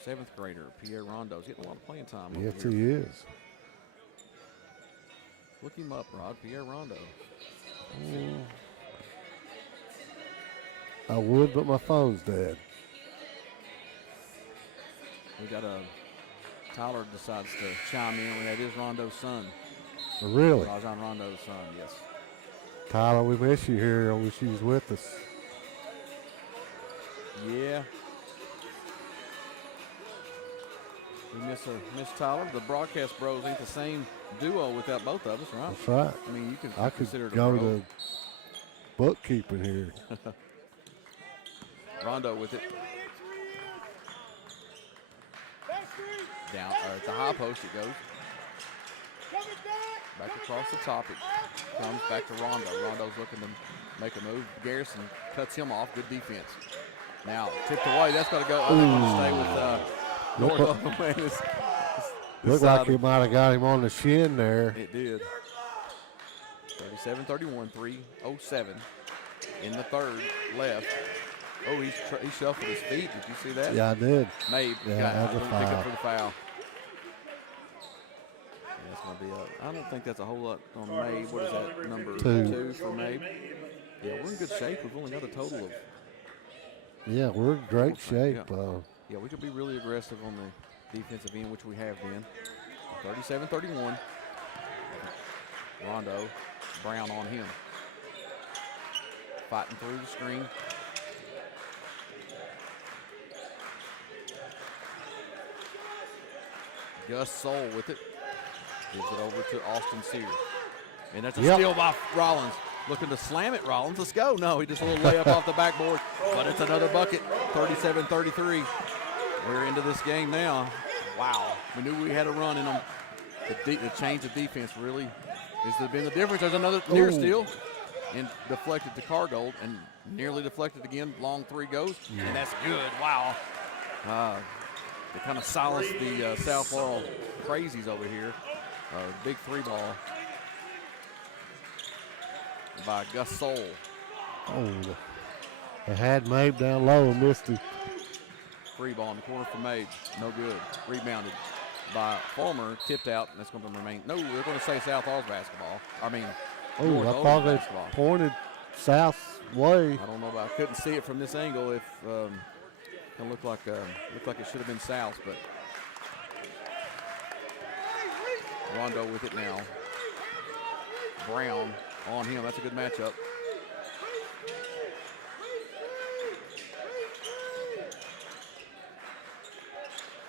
7th grader Pierre Rondo's getting a lot of playing time. over Yes, here. he is. Look him up, Rod. Pierre Rondo. I would, but my phone's dead. We got Tyler decides to chime in. That is Rondo's son. Really? Rajon Rondo's son, yes. Tyler, we miss you here. I wish you was with us. Yeah. We miss Tyler. The broadcast bros ain't the same duo without both of us, right? That's right. I mean, you can I could consider it a go bro. to bookkeeping here. Rondo with it. Down at the high post it goes. Back across the top. It comes back to Rondo. Rondo's looking to make a move. Garrison cuts him off. Good defense. Now tipped away. That's going to go. They're going to stay with North Oklahoma. Looked like he might have got him on the shin there. It did. 37-31, 3:07 in the third left. Oh, he shuffled his feet. Did you see that? Yeah, I did. Mabe Yeah, got that's a pick foul. up for the foul. Yeah, that's going to be I don't think that's a whole lot on Mabe. What is that? Number 2 for Mabe. Yeah, we're in good shape. We've only got a total of. Yeah, we're in great shape. Yeah, we could be really aggressive on the defensive end, which we have been. 37-31. Rondo, Brown on him. Fighting through the screen. Gus Soul with it. Gives it over to Austin Sears. And that's a steal by Rollins. Looking to slam it, Rollins. Let's go. No, he just a little layup off the backboard. But it's another bucket. 37-33. We're into this game now. Wow. We knew we had a run in them. The change of defense really has been the difference. There's another near steal. And deflected to Cargold and nearly deflected again. Long three goes. And that's good. Wow. They kind of silenced the South Laurel crazies over here. Big three ball by Gus Soul. Oh, they had Mabe down low and missed it. Free ball in the corner for Mabe. No good. Rebounded by Farmer. Tipped out, and that's going to remain. No, we're going to say South Laurel's basketball. I mean, I thought they pointed south way. I don't know about. I couldn't see it from this angle. If it looked like it should have been south, but Rondo with it now. Brown on him. That's a good matchup.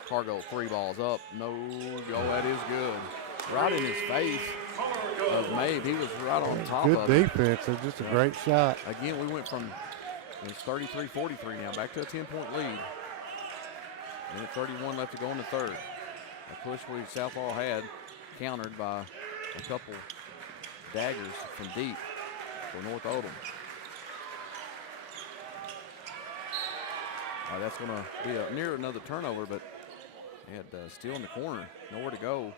Cargo, three balls up. No, that is good. Right in his face of Mabe. He was right on top of it. Good defense. It's just a great shot. Again, we went from it's 33-43 now, back to a 10-point lead. Minute 31 left to go in the third. A push we South Laurel had, countered by a couple daggers from deep for North Oldham. That's going to be near another turnover, but they had Steele in the corner, nowhere to go.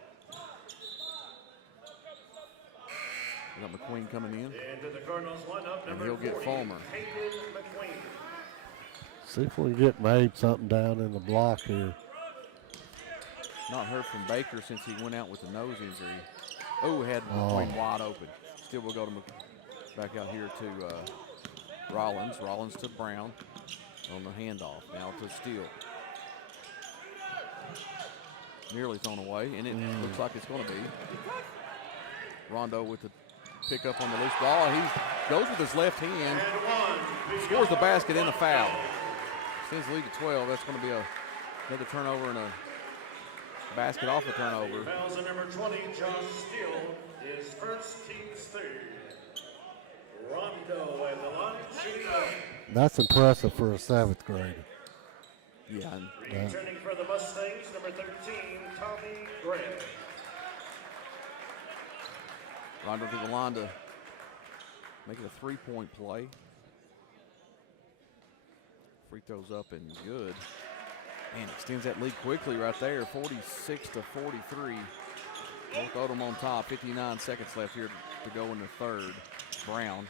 We got McQueen coming in, and he'll get Fulmer. See if we can get Mabe something down in the block here. Not heard from Baker since he went out with a nose injury. Oh, had McQueen wide open. Still will go to back out here to Rollins. Rollins to Brown on the handoff. Now to Steele. Nearly thrown away, and it looks like it's going to be. Rondo with the pick up on the loose ball. He goes with his left hand, scores the basket and a foul. Sends the lead to 12. That's going to be another turnover and a basket off the turnover. Fouls on number 20, Josh Steele, is first team's third. Rondo and the line shooting up. That's impressive for a 7th grader. Yeah. Returning for the Mustangs, number 13, Tommy Grant. Rondo to the line to make it a three-point play. Free throws up and good. And extends that lead quickly right there, 46-43. North Oldham on top, 59 seconds left here to go in the third. Brown,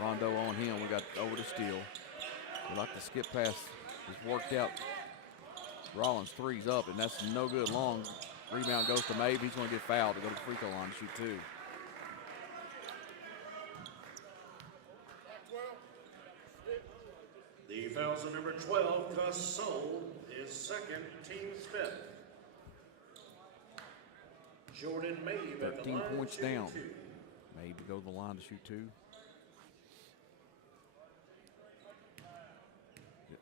Rondo on him. We got over to Steele. We like the skip pass. It's worked out. Rollins three's up, and that's no good. Long rebound goes to Mabe. He's going to get fouled to go to the free throw line to shoot two. The fouls on number 12, Gus Soul, is second, team's fifth. Jordan Mabe at the 13 line points to down. two. Mabe to go to the line to shoot two.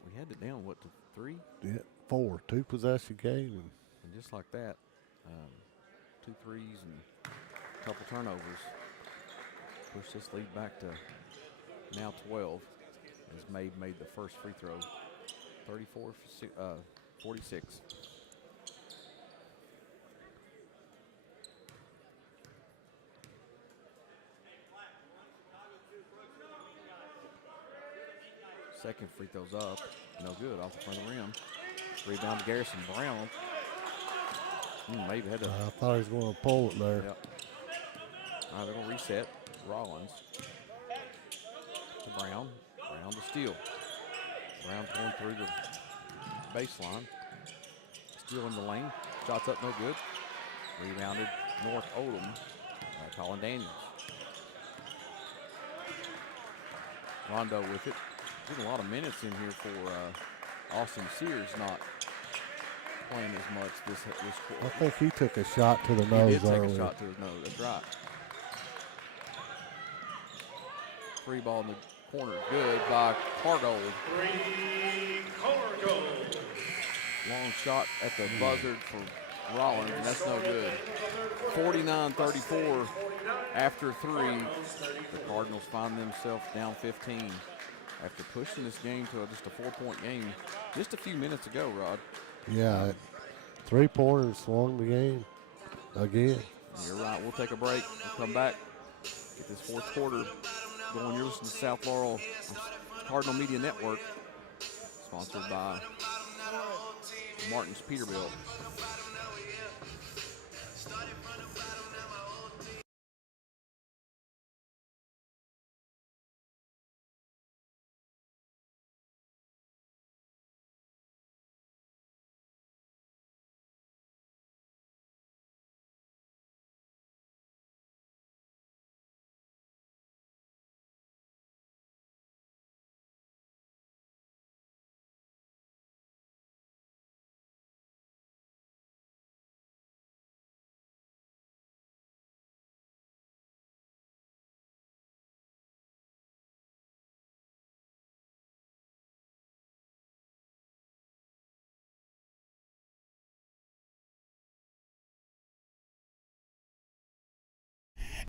We had it down, what, to 3? Yeah, 4. 2 possession game. And just like that, 2 threes and a couple turnovers. Push this lead back to now 12 as Mabe made the first free throw. 46. Second free throw's up. No good. Off the front of the rim. Rebound to Garrison Brown. Maybe had to. I thought he was going to pull it there. Yep. All right, they're going to reset. Rollins to Brown. Brown to Steele. Brown going through the baseline. Steele in the lane. Shots up, no good. Rebounded North Oldham. Colin Daniels. Rondo with it. Getting a lot of minutes in here for Austin Sears, not playing as much this quarter. I think he took a shot to the He nose did take earlier. a shot to his nose. That's right. Free ball in the corner. Good by Cargold. Long shot at the buzzard for Rollins, and that's no good. 49-34 after 3. The Cardinals find themselves down 15 after pushing this game to just a 4-point game just a few minutes ago, Rod. Yeah, 3-pointers swung the game again. You're right. We'll take a break. We'll come back. Get this fourth quarter going. You're listening to South Laurel Cardinal Media Network, sponsored by Martin's Peterbilt.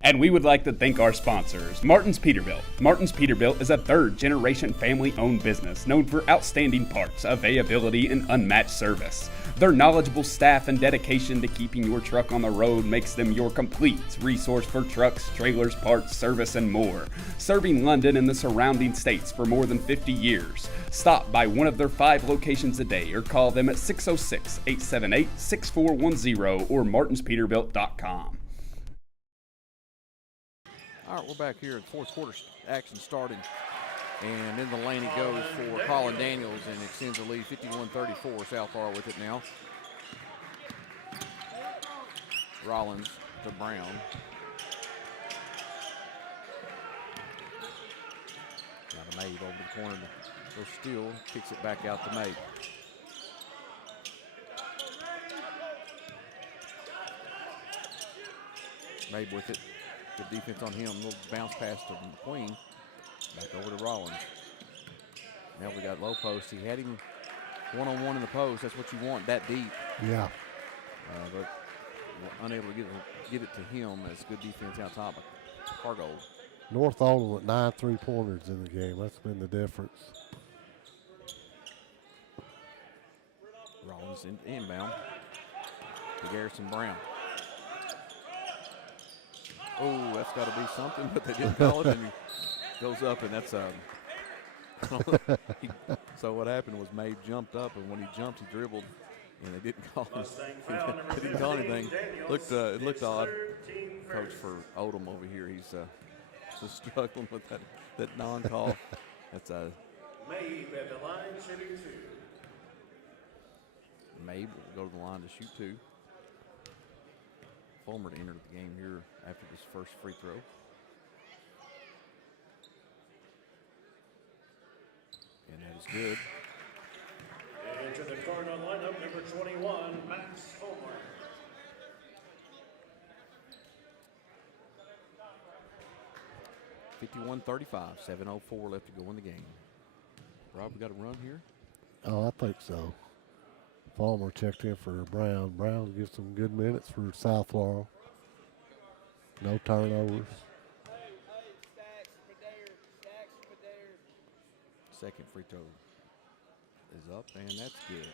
And we would like to thank our sponsors, Martin's Peterbilt. Martin's Peterbilt is a third-generation family-owned business known for outstanding parts, availability, and unmatched service. Their knowledgeable staff and dedication to keeping your truck on the road makes them your complete resource for trucks, trailers, parts, service, and more. Serving London and the surrounding states for more than 50 years. Stop by one of their 5 locations a day or call them at 606-878-6410 or martinspeterbilt.com. All right, we're back here in fourth quarter action starting. And in the lane it goes for Colin Daniels and extends the lead 51-34. South Laurel with it now. Rollins to Brown. Now to Mabe over the corner. So Steele kicks it back out to Mabe. Mabe with it. Good defense on him. A little bounce pass to McQueen. Back over to Rollins. Now we got low post. He had him one-on-one in the post. That's what you want, that deep. Yeah. But unable to get it to him. That's good defense out top of Cargo. North Oldham with 9 3-pointers in the game. That's been the difference. Rollins inbound to Garrison Brown. Oh, that's got to be something, but they didn't call it, and he goes up, and that's so what happened was Mabe jumped up, and when he jumped, he dribbled, and they didn't call him. They didn't call anything. It looked odd. Coach for Oldham over here, he's just struggling with that non-call. That's Mabe at the line, shooting 2. Mabe will go to the line to shoot 2. Fulmer to enter the game here after this first free throw. And that is good. Into the Cardinal lineup, number 21, Max Fulmer. (51-35), 7:04 left to go in the game. Rob, we got a run here? Oh, I think so. Fulmer checked in for Brown. Brown gets some good minutes for South Laurel. No turnovers. Second free throw is up, and that's good.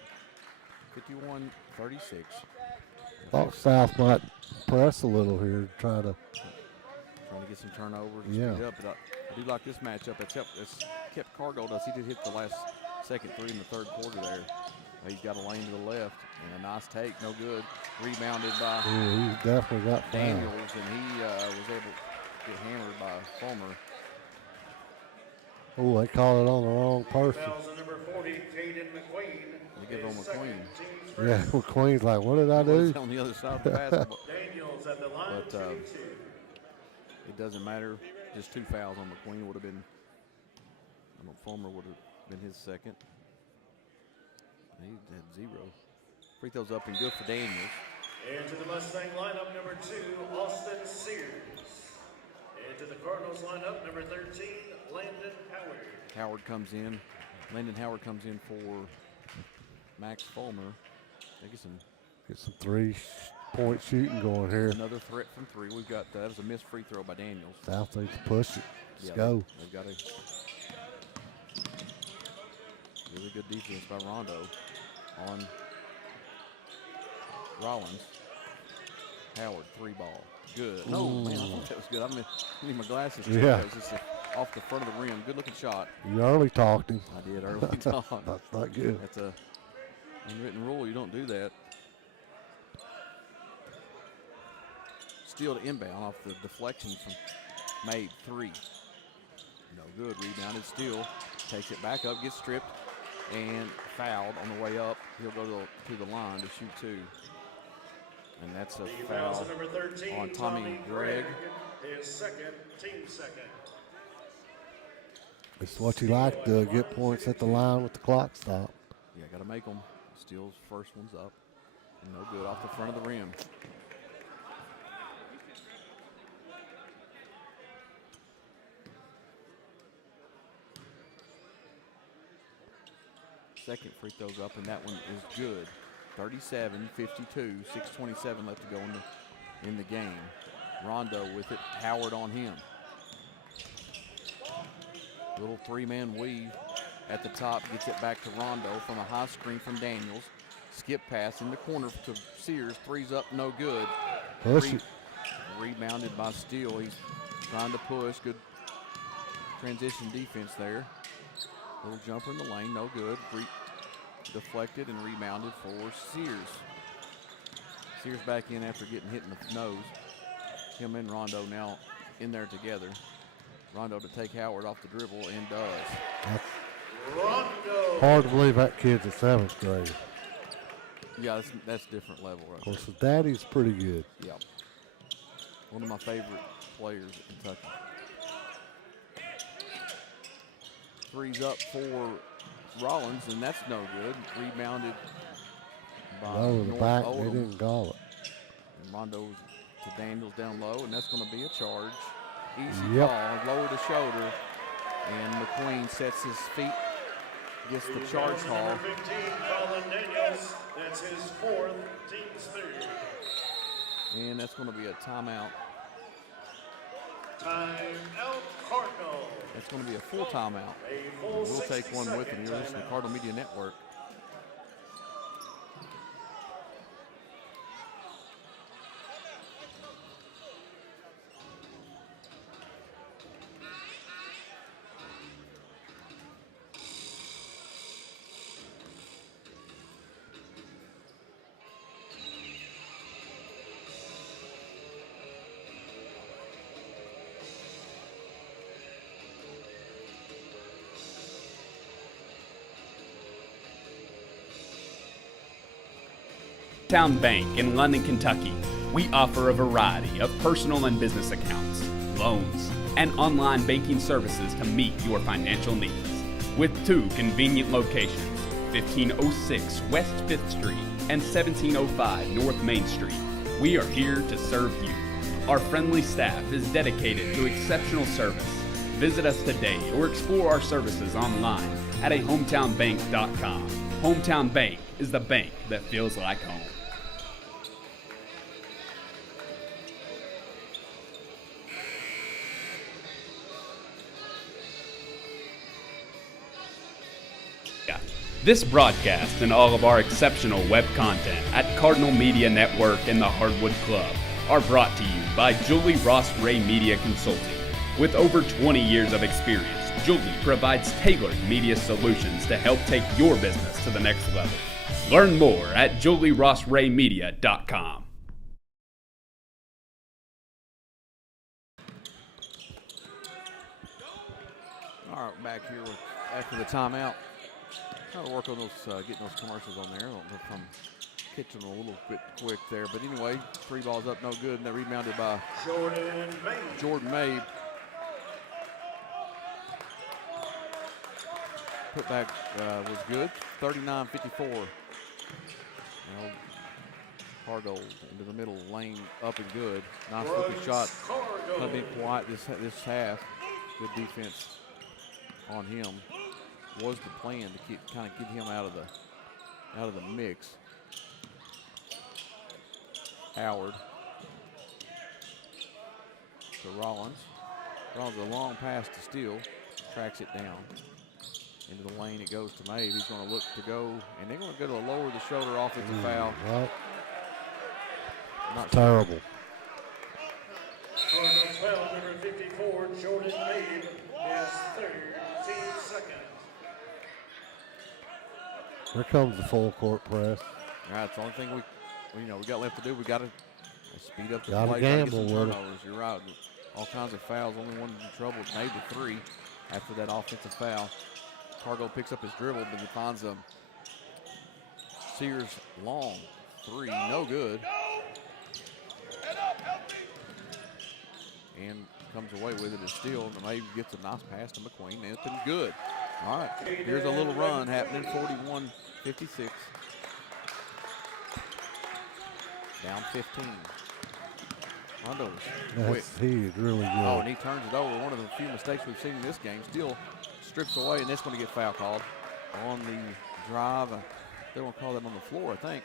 51-36. Thought South might press a little here, trying to get some turnovers and Yeah. speed up. But I do like this matchup. It's kept Cargill does. He did hit the last second three in the third quarter there. He's got a lane to the left, and a nice take, no good. Rebounded by He definitely got fouled. Daniels, and he was able to get hammered by Fulmer. Oh, they called it on the wrong person. Fouls on number 40, Caden McQueen. They give him His McQueen. second, team's first. Yeah, McQueen's like, what did I do? He's on the other side of the basketball. Daniels at the line, But 2-2. it doesn't matter. Just 2 fouls on McQueen would have been. I don't know, Fulmer would have been his second. He had 0. Free throws up and good for Daniels. And to the Mustang lineup, number 2, Austin Sears. And to the Cardinals lineup, number 13, Landon Howard. Howard comes in. Landon Howard comes in for Max Fulmer. They get some 3-point shooting going here. another threat from 3. We've got that was a missed free throw by Daniels. South needs to push it. Let's Yeah, go. They've got a really good defense by Rondo on Rollins. Howard, 3 ball. Good. No, man, I thought that was good. I need my glasses. Yeah. It was just off the front of the rim. Good looking shot. You early talked him. I did early on. That's not good. That's a unwritten rule. You don't do that. Steal to inbound off the deflection from made 3. No good. Rebounded. Steal. Takes it back up. Gets stripped and fouled on the way up. He'll go to the line to shoot 2. And that's a The foul fouls on number 13, on Tommy Gregg. His second, team second. It's what you like to get points at the line with the clock stop. Yeah, got to make them. Steals first one's up. And no good off the front of the rim. Second free throw's up, and that one is good. 37-52, 6:27 left to go in the game. Rondo with it, Howard on him. Little 3-man weave at the top, gets it back to Rondo from a high screen from Daniels. Skip pass in the corner to Sears, 3's up, no good. Push it. Rebounded by Steele. He's trying to push. Good transition defense there. Little jumper in the lane, no good. Deflected and rebounded for Sears. Sears back in after getting hit in the nose. Him and Rondo now in there together. Rondo to take Howard off the dribble and does. Rondo. Hard to believe that kid's a 7th grader. Yeah, that's different level right Of course, his daddy's pretty good. there. Yeah. One of my favorite players in Kentucky. 3's up for Rollins, and that's no good. Rebounded by Low to the North back, they Oldham. didn't call it. And Rondo to Daniels down low, and that's going to be a charge. Easy Yep. call, lower the shoulder, and McQueen sets his feet, gets the charge Fouls on call. number 15, Colin Daniels. That's his 4th, team's 3rd. And that's going to be a timeout. Timeout, Cardinal. That's going to be a full timeout. A full We'll take one with 60-second him. You're listening to timeout. Cardinal Media Network. Town Bank in London, Kentucky. We offer a variety of personal and business accounts, loans, and online banking services to meet your financial needs. With 2 convenient locations, 1506 West 5th Street and 1705 North Main Street, we are here to serve you. Our friendly staff is dedicated to exceptional service. Visit us today or explore our services online at hometownbank.com. Hometown Bank is the bank that feels like home. This broadcast and all of our exceptional web content at Cardinal Media Network and the Hardwood Club are brought to you by Julie Ross Ray Media Consulting, With over 20 years of experience, Julie provides tailored media solutions to help take your business to the next level. Learn more at julierossraymedia.com. All right, back here after the timeout. Trying to work on those, getting those commercials on there. I don't know if I'm catching them a little bit quick there, but anyway, 3 balls up, no good, and they're rebounded by Jordan May. Putback was good, 39-54. Cargo into the middle lane, up and good. Nice looking shot. Kind of been quiet this half. Good defense on him. Was the plan to kind of get him out of the mix. Howard to Rollins. Rollins a long pass to Steele. Tracks it down. Into the lane it goes to Mabe. He's going to look to go, and they're going to go to a lower the shoulder offensive foul. Right. Not terrible. Cardinals foul number 54, Jordan Mabe, his 13 seconds. Here comes the full court press. All right, it's the only thing we got left to do. We got to speed up the Gotta play. gamble Get some with it. turnovers. You're right. All kinds of fouls. Only one in trouble. Maybe 3 after that offensive foul. Cargo picks up his dribble, but he finds Sears long 3, no good. And comes away with it as Steele. And Maybe gets a nice pass to McQueen. And it's been good. All right, here's a little run happening, 41-56. Down 15. Rondo's quick. He's really good. Oh, and he turns it over. One of the few mistakes we've seen in this game. Steele strips away, and that's going to get foul called on the drive. They won't call that on the floor, I think.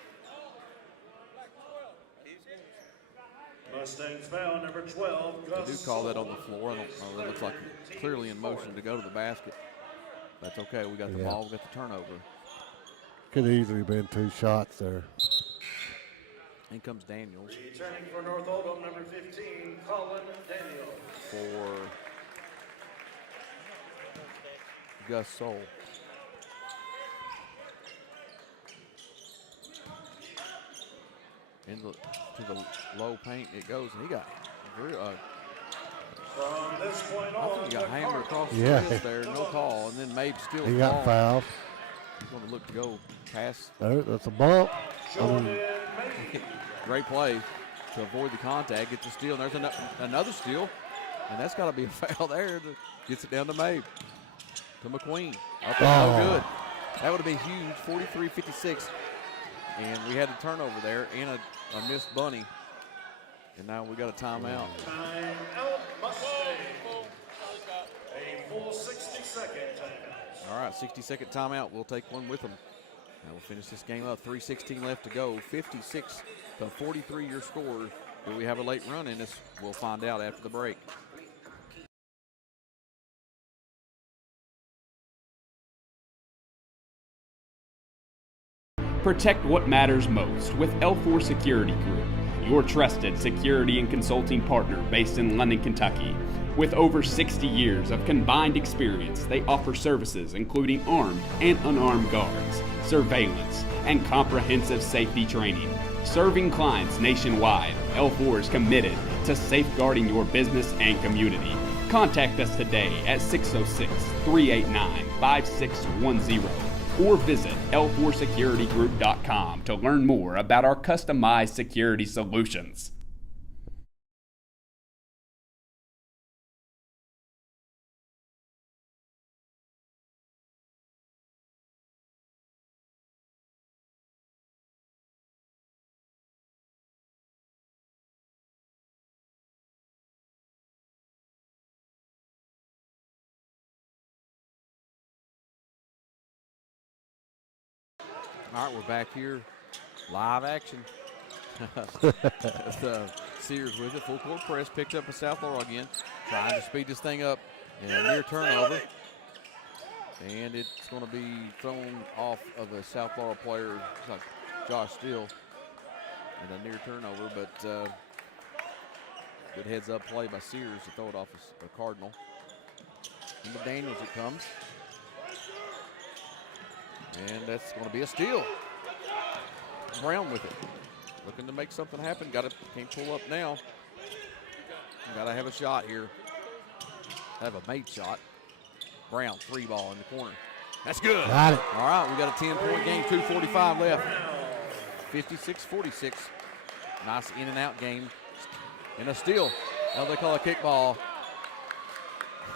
Mustangs foul number 12. They do call that on the floor. I don't know. It looks like clearly in motion to go to the basket. That's okay. We got the ball. We got the turnover. Could easily been 2 shots there. In comes Daniels Returning for North Oldham, number 15, Colin Daniels. for Gus Soul. To the low paint it goes, and he got From this point I on, think he got hammered across the Yeah. wrist there, no call, and then Mabe steals He the got ball. fouled. He's going to look to go pass. That's a bump. Great play to avoid the contact, gets the steal, and there's another steal, and that's got to be a foul there. Gets it down to Mabe. To McQueen. Up and no good. That would have been huge, 43-56. And we had a turnover there and a missed bunny. And now we got a timeout. Timeout Mustangs. A full 60-second timeout. All right, 60-second timeout. We'll take one with them. And we'll finish this game up. 3:16 left to go. 56-43 your score. Do we have a late run in this? We'll find out after the break. Protect what matters most with L4 Security Group, your trusted security and consulting partner based in London, Kentucky. With over 60 years of combined experience, they offer services including armed and unarmed guards, surveillance, and comprehensive safety training. Serving clients nationwide, L4 is committed to safeguarding your business and community. Contact us today at 606-389-5610 or visit L4securitygroup.com to learn more about our customized security solutions. All right, we're back here. Live action. Sears with it. Full court press. Picked up a South Laurel again. Trying to speed this thing up. And a near turnover. And it's going to be thrown off of a South Laurel player, like Josh Steele. And a near turnover. But Good heads-up play by Sears to throw it off a Cardinal. Into Daniels it comes. And that's going to be a steal. Brown with it. Looking to make something happen. Can't pull up now. Got to have a shot here. Have a made shot. Brown, 3-ball in the corner. That's good. Got it. All right, we got a 10-point game, 2:45 left. 56-46. Nice in and out game. And a steal. Now they call a kickball.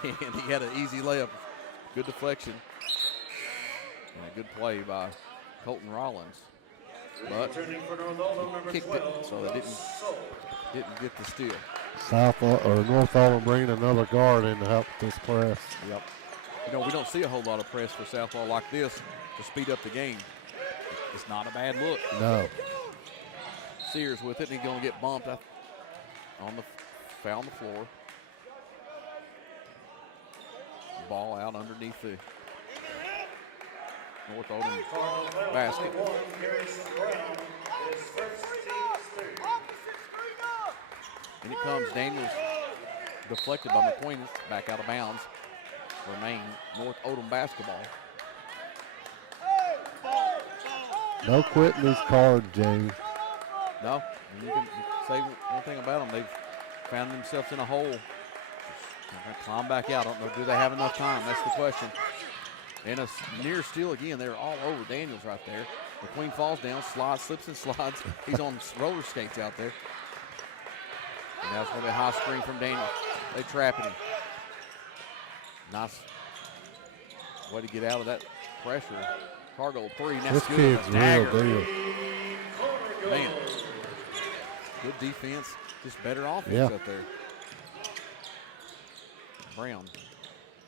And he had an easy layup. Good deflection. And a good play by Colton Rollins. But kicked it, so they didn't get the steal. North Oldham bringing another guard in to help this press. Yep. You know, we don't see a whole lot of press for Southpaw like this to speed up the game. It's not a bad look. No. Sears with it, and he's going to get bumped on the foul on the floor. Ball out underneath the North Oldham basket. And it comes Daniels deflected by McQueen. It's back out of bounds. Remain North Oldham basketball. No quitting these cards, James. No, and you can say one thing about them. They've found themselves in a hole. Just climb back out. I don't know, do they have enough time? That's the question. And a near steal again. They're all over Daniels right there. McQueen falls down, slips and slides. He's on roller skates out there. And now it's going to be a high screen from Daniels. They trapping him. Nice way to get out of that pressure. Cargo 3. And that's This good. kid's real deal. Man, good defense. Just better offense Yeah. up there. Brown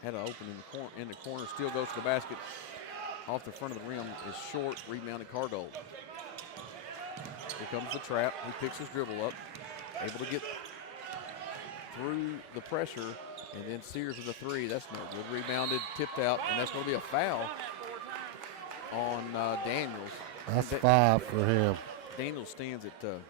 had an open in the corner. Still goes to the basket. Off the front of the rim is short. Rebounded Cargo. Here comes the trap. He picks his dribble up. Able to get through the pressure. And then Sears with a 3. That's no good. Rebounded, tipped out, and that's going to be a foul on Daniels. That's 5 for him. Daniels stands at 6'6".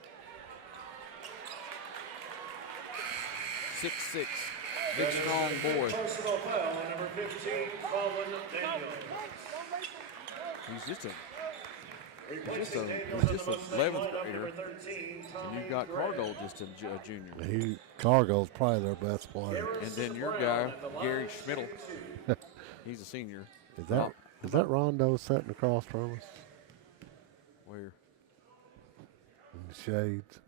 Big, strong boy. Personal foul, number 15, Colin Daniels. He's just a Replacing Daniels in the most 11th lineup, grader. number 13, And you've got Cargo just a junior. Cargo's probably their best player. And then your guy, Gary Schmidl, he's a senior. Is that Rondo sitting across from us? Where? In the shades.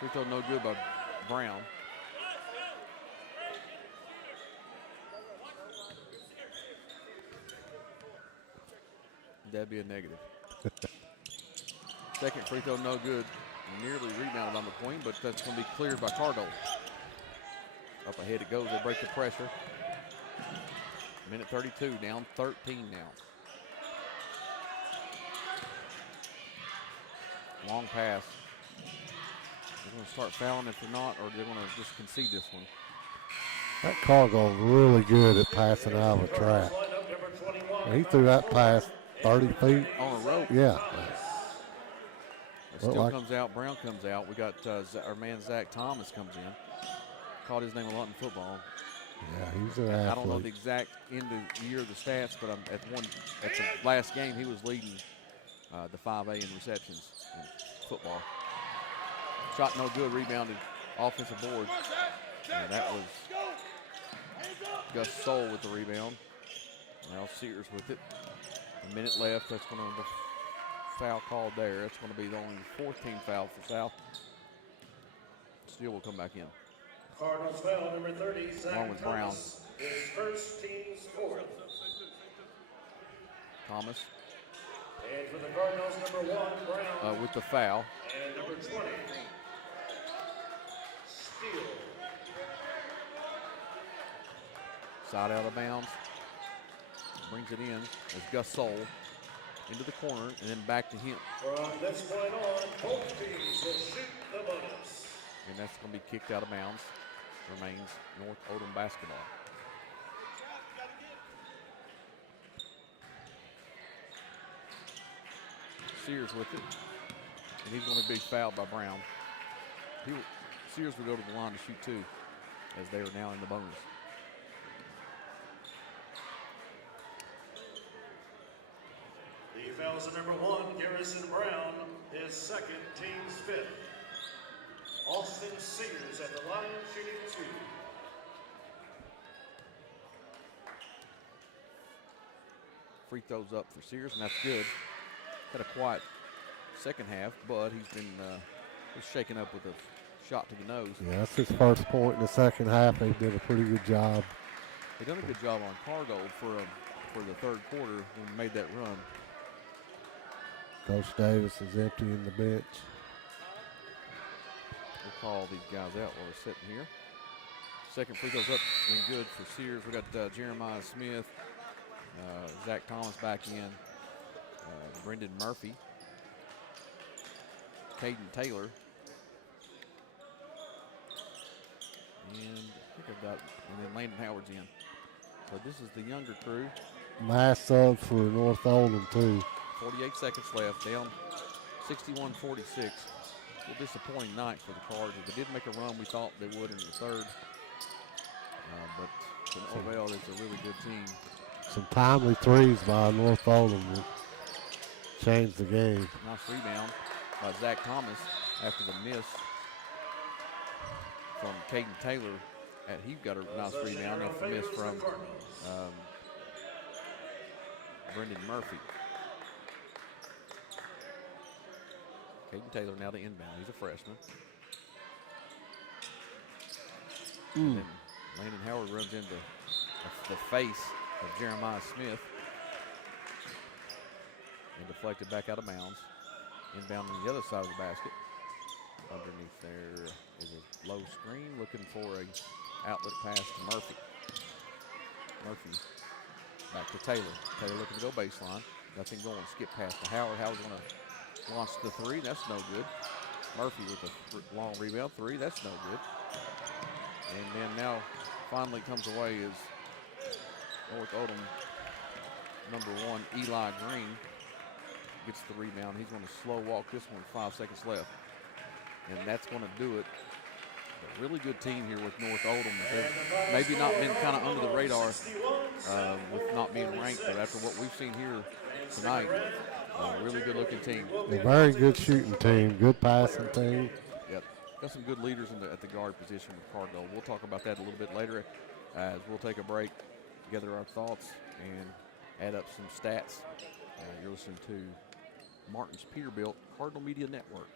Free throw no good by Brown. That'd be a negative. Second free throw no good. Nearly rebounded on McQueen, but that's going to be cleared by Cargo. Up ahead it goes. They break the pressure. Minute 32, down 13 now. Long pass. They're going to start fouling if they're not, or they're going to just concede this one. That Cargo's really good at passing out of a trap. He threw that pass 30 feet. On a rope. Yeah. It still comes out. Brown comes out. We got our man Zach Thomas comes in. Caught his name a lot in football. Yeah, he's an athlete. I don't know the exact end of the year of the stats, but at the last game he was leading the 5A in receptions in football. Shot no good. Rebounded offensive board. And that was Gus Soul with the rebound. Now Sears with it. A minute left. That's going to be foul called there. That's going to be the only 14th foul for South. Steele will come back in. Cardinals foul, number 30, Zach Along with Brown. Thomas. His first team's fourth. Thomas And for the Cardinals, number 1, Brown. with the foul. And number 20, Steele. Side out of bounds. Brings it in as Gus Soul into the corner and then back to him. From this point on, both teams will shoot the bonus. And that's going to be kicked out of bounds. Remains North Oldham basketball. Sears with it. And he's going to be fouled by Brown. Sears will go to the line to shoot 2 as they are now in the bonus. The fouls are number 1, Garrison Brown, his second, team's 5th. Austin Sears at the line shooting 2. Free throws up for Sears, and that's good. Had a quiet second half, but he's been shaken up with a shot to the nose. Yeah, that's his first point in the second half. They did a pretty good job. They done a good job on Cargold for the third quarter when we made that run. Coach Davis is emptying the bench. We'll call these guys out while they're sitting here. Second free throws up and good for Sears. We got Jeremiah Smith, Zach Thomas back in, Brendan Murphy, Caden Taylor, and then Landon Howard's in. So this is the younger crew. Nice sub for North Oldham too. 48 seconds left, down 61-46. A little disappointing night for the Cards. They did make a run we thought they would in the third, but Laurel is a really good team. Some timely threes by North Oldham to change the game. Nice rebound by Zach Thomas after the miss from Caden Taylor. He got a nice rebound after the miss from Brendan Murphy. Caden Taylor now to inbound. He's a freshman. And then Landon Howard runs into the face of Jeremiah Smith and deflected back out of bounds. Inbound on the other side of the basket. Underneath there is a low screen looking for a outlet pass to Murphy. Murphy back to Taylor. Taylor looking to go baseline. Nothing going. Skip pass to Howard. Howard's going to launch the 3. That's no good. Murphy with a long rebound. 3. That's no good. And then now finally comes away is North Oldham number 1, Eli Green, gets the rebound. He's going to slow walk this one, 5 seconds left. And that's going to do it. A really good team here with North Oldham. They've maybe not been kind of under the radar with not being ranked, but after what we've seen here tonight, a really good looking team. A very good shooting team, good passing team. Yep. Got some good leaders at the guard position with Cargill. We'll talk about that a little bit later as we'll take a break, gather our thoughts, and add up some stats. You're listening to Martin's Peterbilt Cardinal Media Network.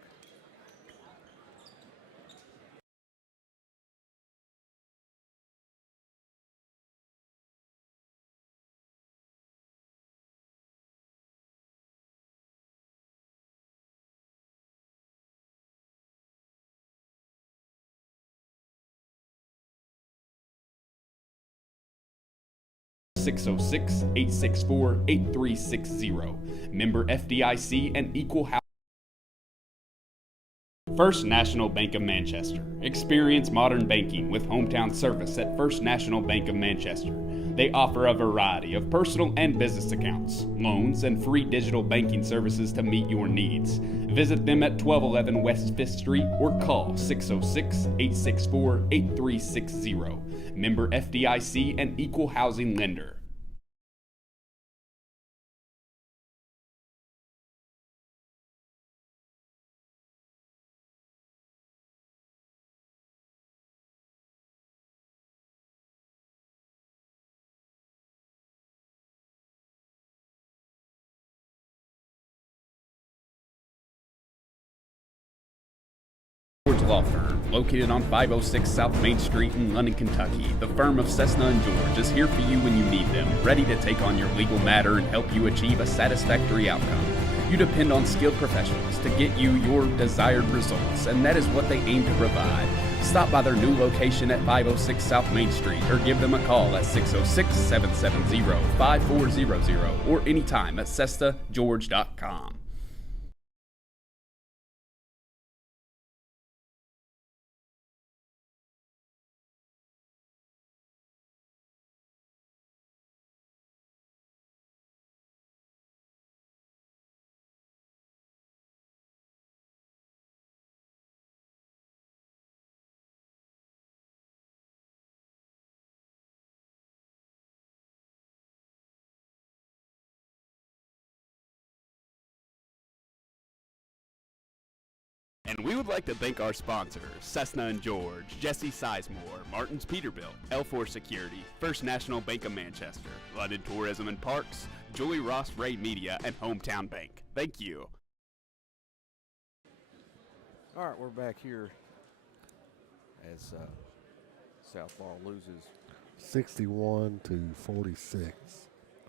(606-864-8360). Member FDIC and equal housing. First National Bank of Manchester. Experience modern banking with hometown service at First National Bank of Manchester. They offer a variety of personal and business accounts, loans, and free digital banking services to meet your needs. Visit them at 1211 West 5th Street or call 606-864-8360. Member FDIC and equal housing lender. Law Firm, located on 506 South Main Street in London, Kentucky. The firm of Cessna & George is here for you when you need them, ready to take on your legal matter and help you achieve a satisfactory outcome. You depend on skilled professionals to get you your desired results, and that is what they aim to provide. Stop by their new location at 506 South Main Street or give them a call at 606-770-5400 or anytime at CessaGeorge.com. And we would like to thank our sponsors, Cessna and George, Jesse Sizemore, Martin's Peterbilt, L4 Security, First National Bank of Manchester, London Tourism and Parks, Julie Ross Ray Media, and Hometown Bank. Thank you. All right, we're back here as South Laurel loses. 61 to 46.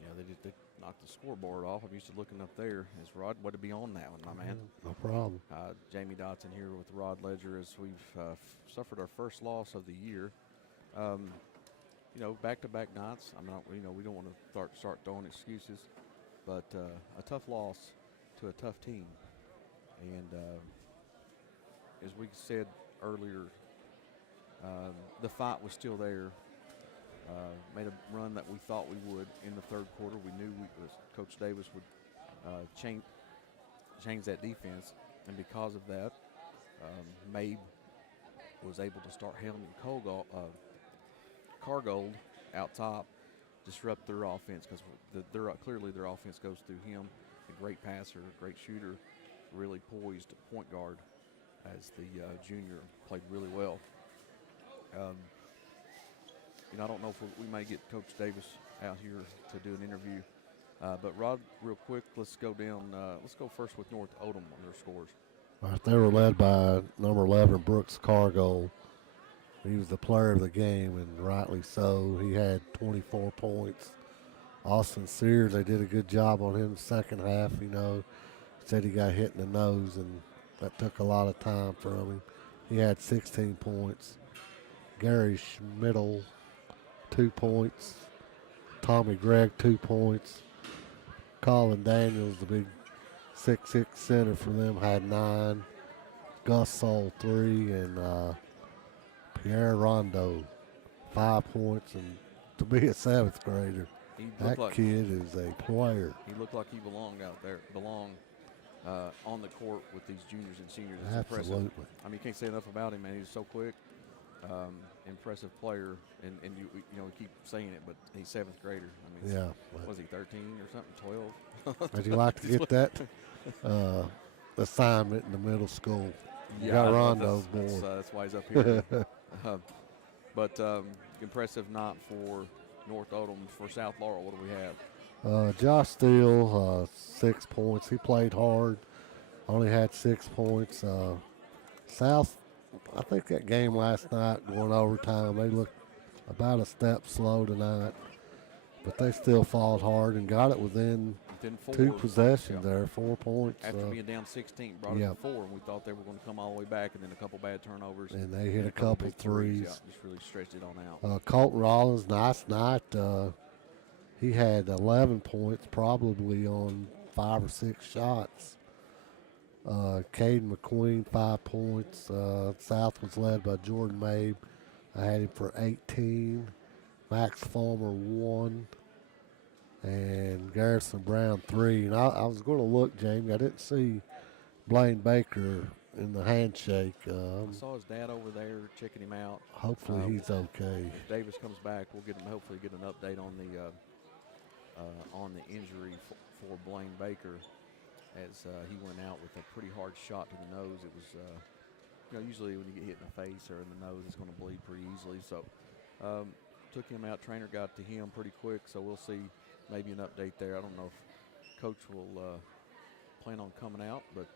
Yeah, they knocked the scoreboard off. I'm used to looking up there. As Rod, way to be on that one, my man. No problem. Jamie Dotson here with Rod Ledger as we've suffered our first loss of the year. Back-to-back nights. I'm not. We don't want to start throwing excuses, but a tough loss to a tough team. And as we said earlier, the fight was still there. Made a run that we thought we would in the third quarter. We knew Coach Davis would change that defense, and because of that, Mabe was able to start handling Cargold out top, disrupt their offense because clearly their offense goes through him. A great passer, great shooter, really poised point guard as the junior played really well. I don't know if we may get Coach Davis out here to do an interview. But, Rod, real quick, let's go down. Let's go first with North Oldham on their scores. All right, they were led by number 11, Brooks Cargo. He was the player of the game, and rightly so. He had 24 points. Austin Sears, they did a good job on him the second half. Said he got hit in the nose, and that took a lot of time from him. He had 16 points. Gary Schmidl, 2 points. Tommy Gregg, 2 points. Colin Daniels, the big 6'6" center for them, had 9. Gus Soul, 3, and Pierre Rondo, 5 points. And to be a 7th grader, that kid is a player. He looked like he belonged out there, on the court with these juniors and seniors. It's Absolutely. Impressive. I mean, you can't say enough about him, man. He's so quick. Impressive player, and we keep saying it, but he's 7th grader. I mean, was he 13 or something? 12? Would you like to get that assignment in the middle school? You Yeah, got Rondo's board. That's why he's up here. But impressive night for North Oldham. For South Laurel, what do we have? Josh Steele, 6 points. He played hard. Only had 6 points. South, I think that game last night going overtime, they looked about a step slow tonight, but they still fought hard and got it within 4. 2 possessions there, 4 points. After being down 16, brought it to 4, and we thought they were going to come all the way back, and then a couple bad turnovers. And they hit a couple threes. Yeah, just really stretched it on out. Colton Rollins, nice night. He had 11 points, probably on 5 or 6 shots. Caden McQueen, 5 points. South was led by Jordan Mabe. I had him for 18. Max Fulmer, 1. And Garrison Brown, 3. And I was going to look, Jamie. I didn't see Blaine Baker in the handshake. I saw his dad over there checking him out. Hopefully he's okay. If Davis comes back, we'll hopefully get an update on the injury for Blaine Baker, as he went out with a pretty hard shot to the nose. It was, usually when you get hit in the face or in the nose, it's going to bleed pretty easily. So took him out. Trainer got to him pretty quick, so we'll see maybe an update there. I don't know if Coach will plan on coming out, but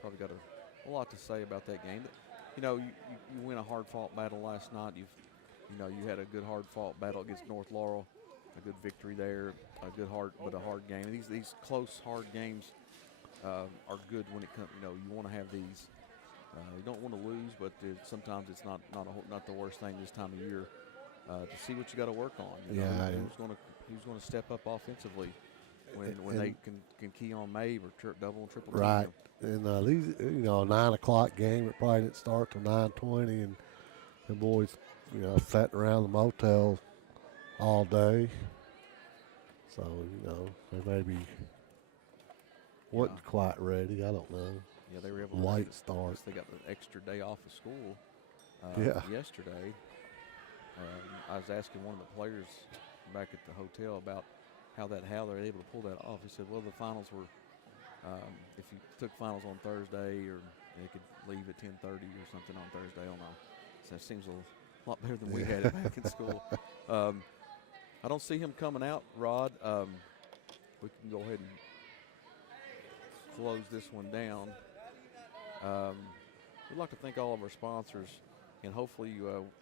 probably got a lot to say about that game. But, you win a hard-fought battle last night. You had a good hard-fought battle against North Laurel. A good victory there, a hard game. These close, hard games are good when it comes. You want to have these. You don't want to lose, but sometimes it's not the worst thing this time of year to see what you got to work on. Who's going to step up offensively when they can key on Mabe or double and triple. Right, and these 9 o'clock game. It probably didn't start till 9:20, and the boys sat around the motel all day, so they maybe wasn't quite ready. I don't know. Yeah, they were able to late start. They got the extra day off of school yesterday. I was asking one of the players back at the hotel about how they're able to pull that off. He said, well, the finals were if you took finals on Thursday or They could leave at 10:30 or something on Thursday. I don't know. So that seems a lot better than we had it back in school. I don't see him coming out, Rod. We can go ahead and close this one down. We'd like to thank all of our sponsors, and hopefully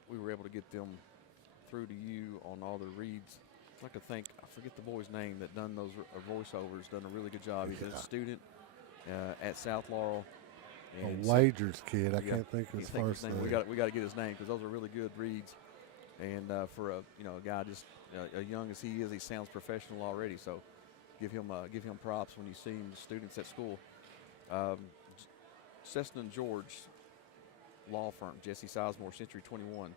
we were able to get them through to you on all their reads. I'd like to thank, I forget the boy's name that done those voiceovers, done a really good job. He's a student at South Laurel. And Wagers kid. I can't think of his first name. We got to get his name because those are really good reads. And for a guy just as young as he is, he sounds professional already. So give him props when you see him, students at school. Cessna and George Law Firm, Jesse Sizemore, Century 21.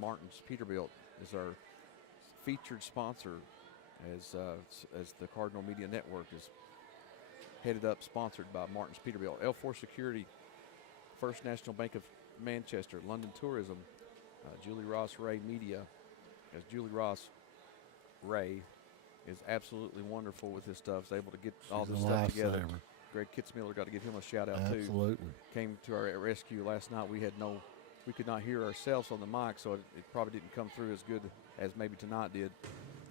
Martin's Peterbilt is our featured sponsor as the Cardinal Media Network is headed up, sponsored by Martin's Peterbilt. L4 Security, First National Bank of Manchester, London Tourism, Julie Ross Ray Media, as Julie Ross Ray is absolutely wonderful with his stuff. He's able to get all this stuff together. Greg Kitzmiller, got to give him a shout out too. Absolutely. Came to our rescue last night. We could not hear ourselves on the mic, so it probably didn't come through as good as maybe tonight did.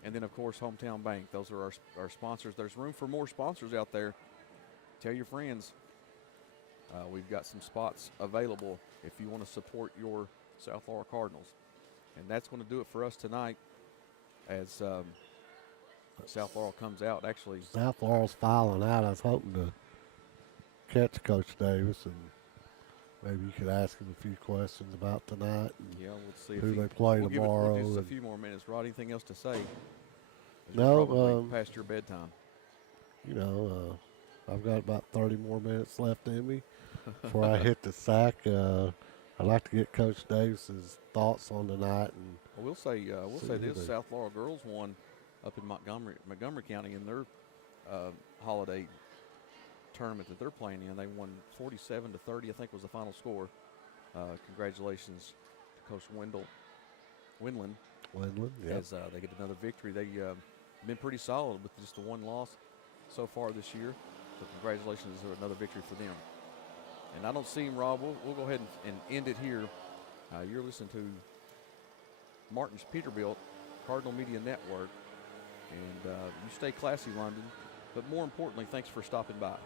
And then, of course, Hometown Bank. Those are our sponsors. There's room for more sponsors out there. Tell your friends. We've got some spots available if you want to support your South Laurel Cardinals. And that's going to do it for us tonight as South Laurel comes out. Actually, South Laurel's filing out. I was hoping to catch Coach Davis, and maybe you could ask him a few questions about tonight. Yeah, we'll see who if they play we'll tomorrow. Give it just a few more minutes. Rod, anything else to say? No. Past your bedtime. I've got about 30 more minutes left in me before I hit the sack. I'd like to get Coach Davis's thoughts on tonight. And we'll say this: South Laurel girls won up in Montgomery County in their holiday tournament that they're playing in. They won 47-30, I think was the final score. Congratulations to Coach Windland. Yep. As they get another victory. They've been pretty solid with just the one loss so far this year. So congratulations for another victory for them. And I don't see him, Rob. We'll go ahead and end it here. You're listening to Martin's Peterbilt, Cardinal Media Network. And you stay classy, London. But more importantly, thanks for stopping by.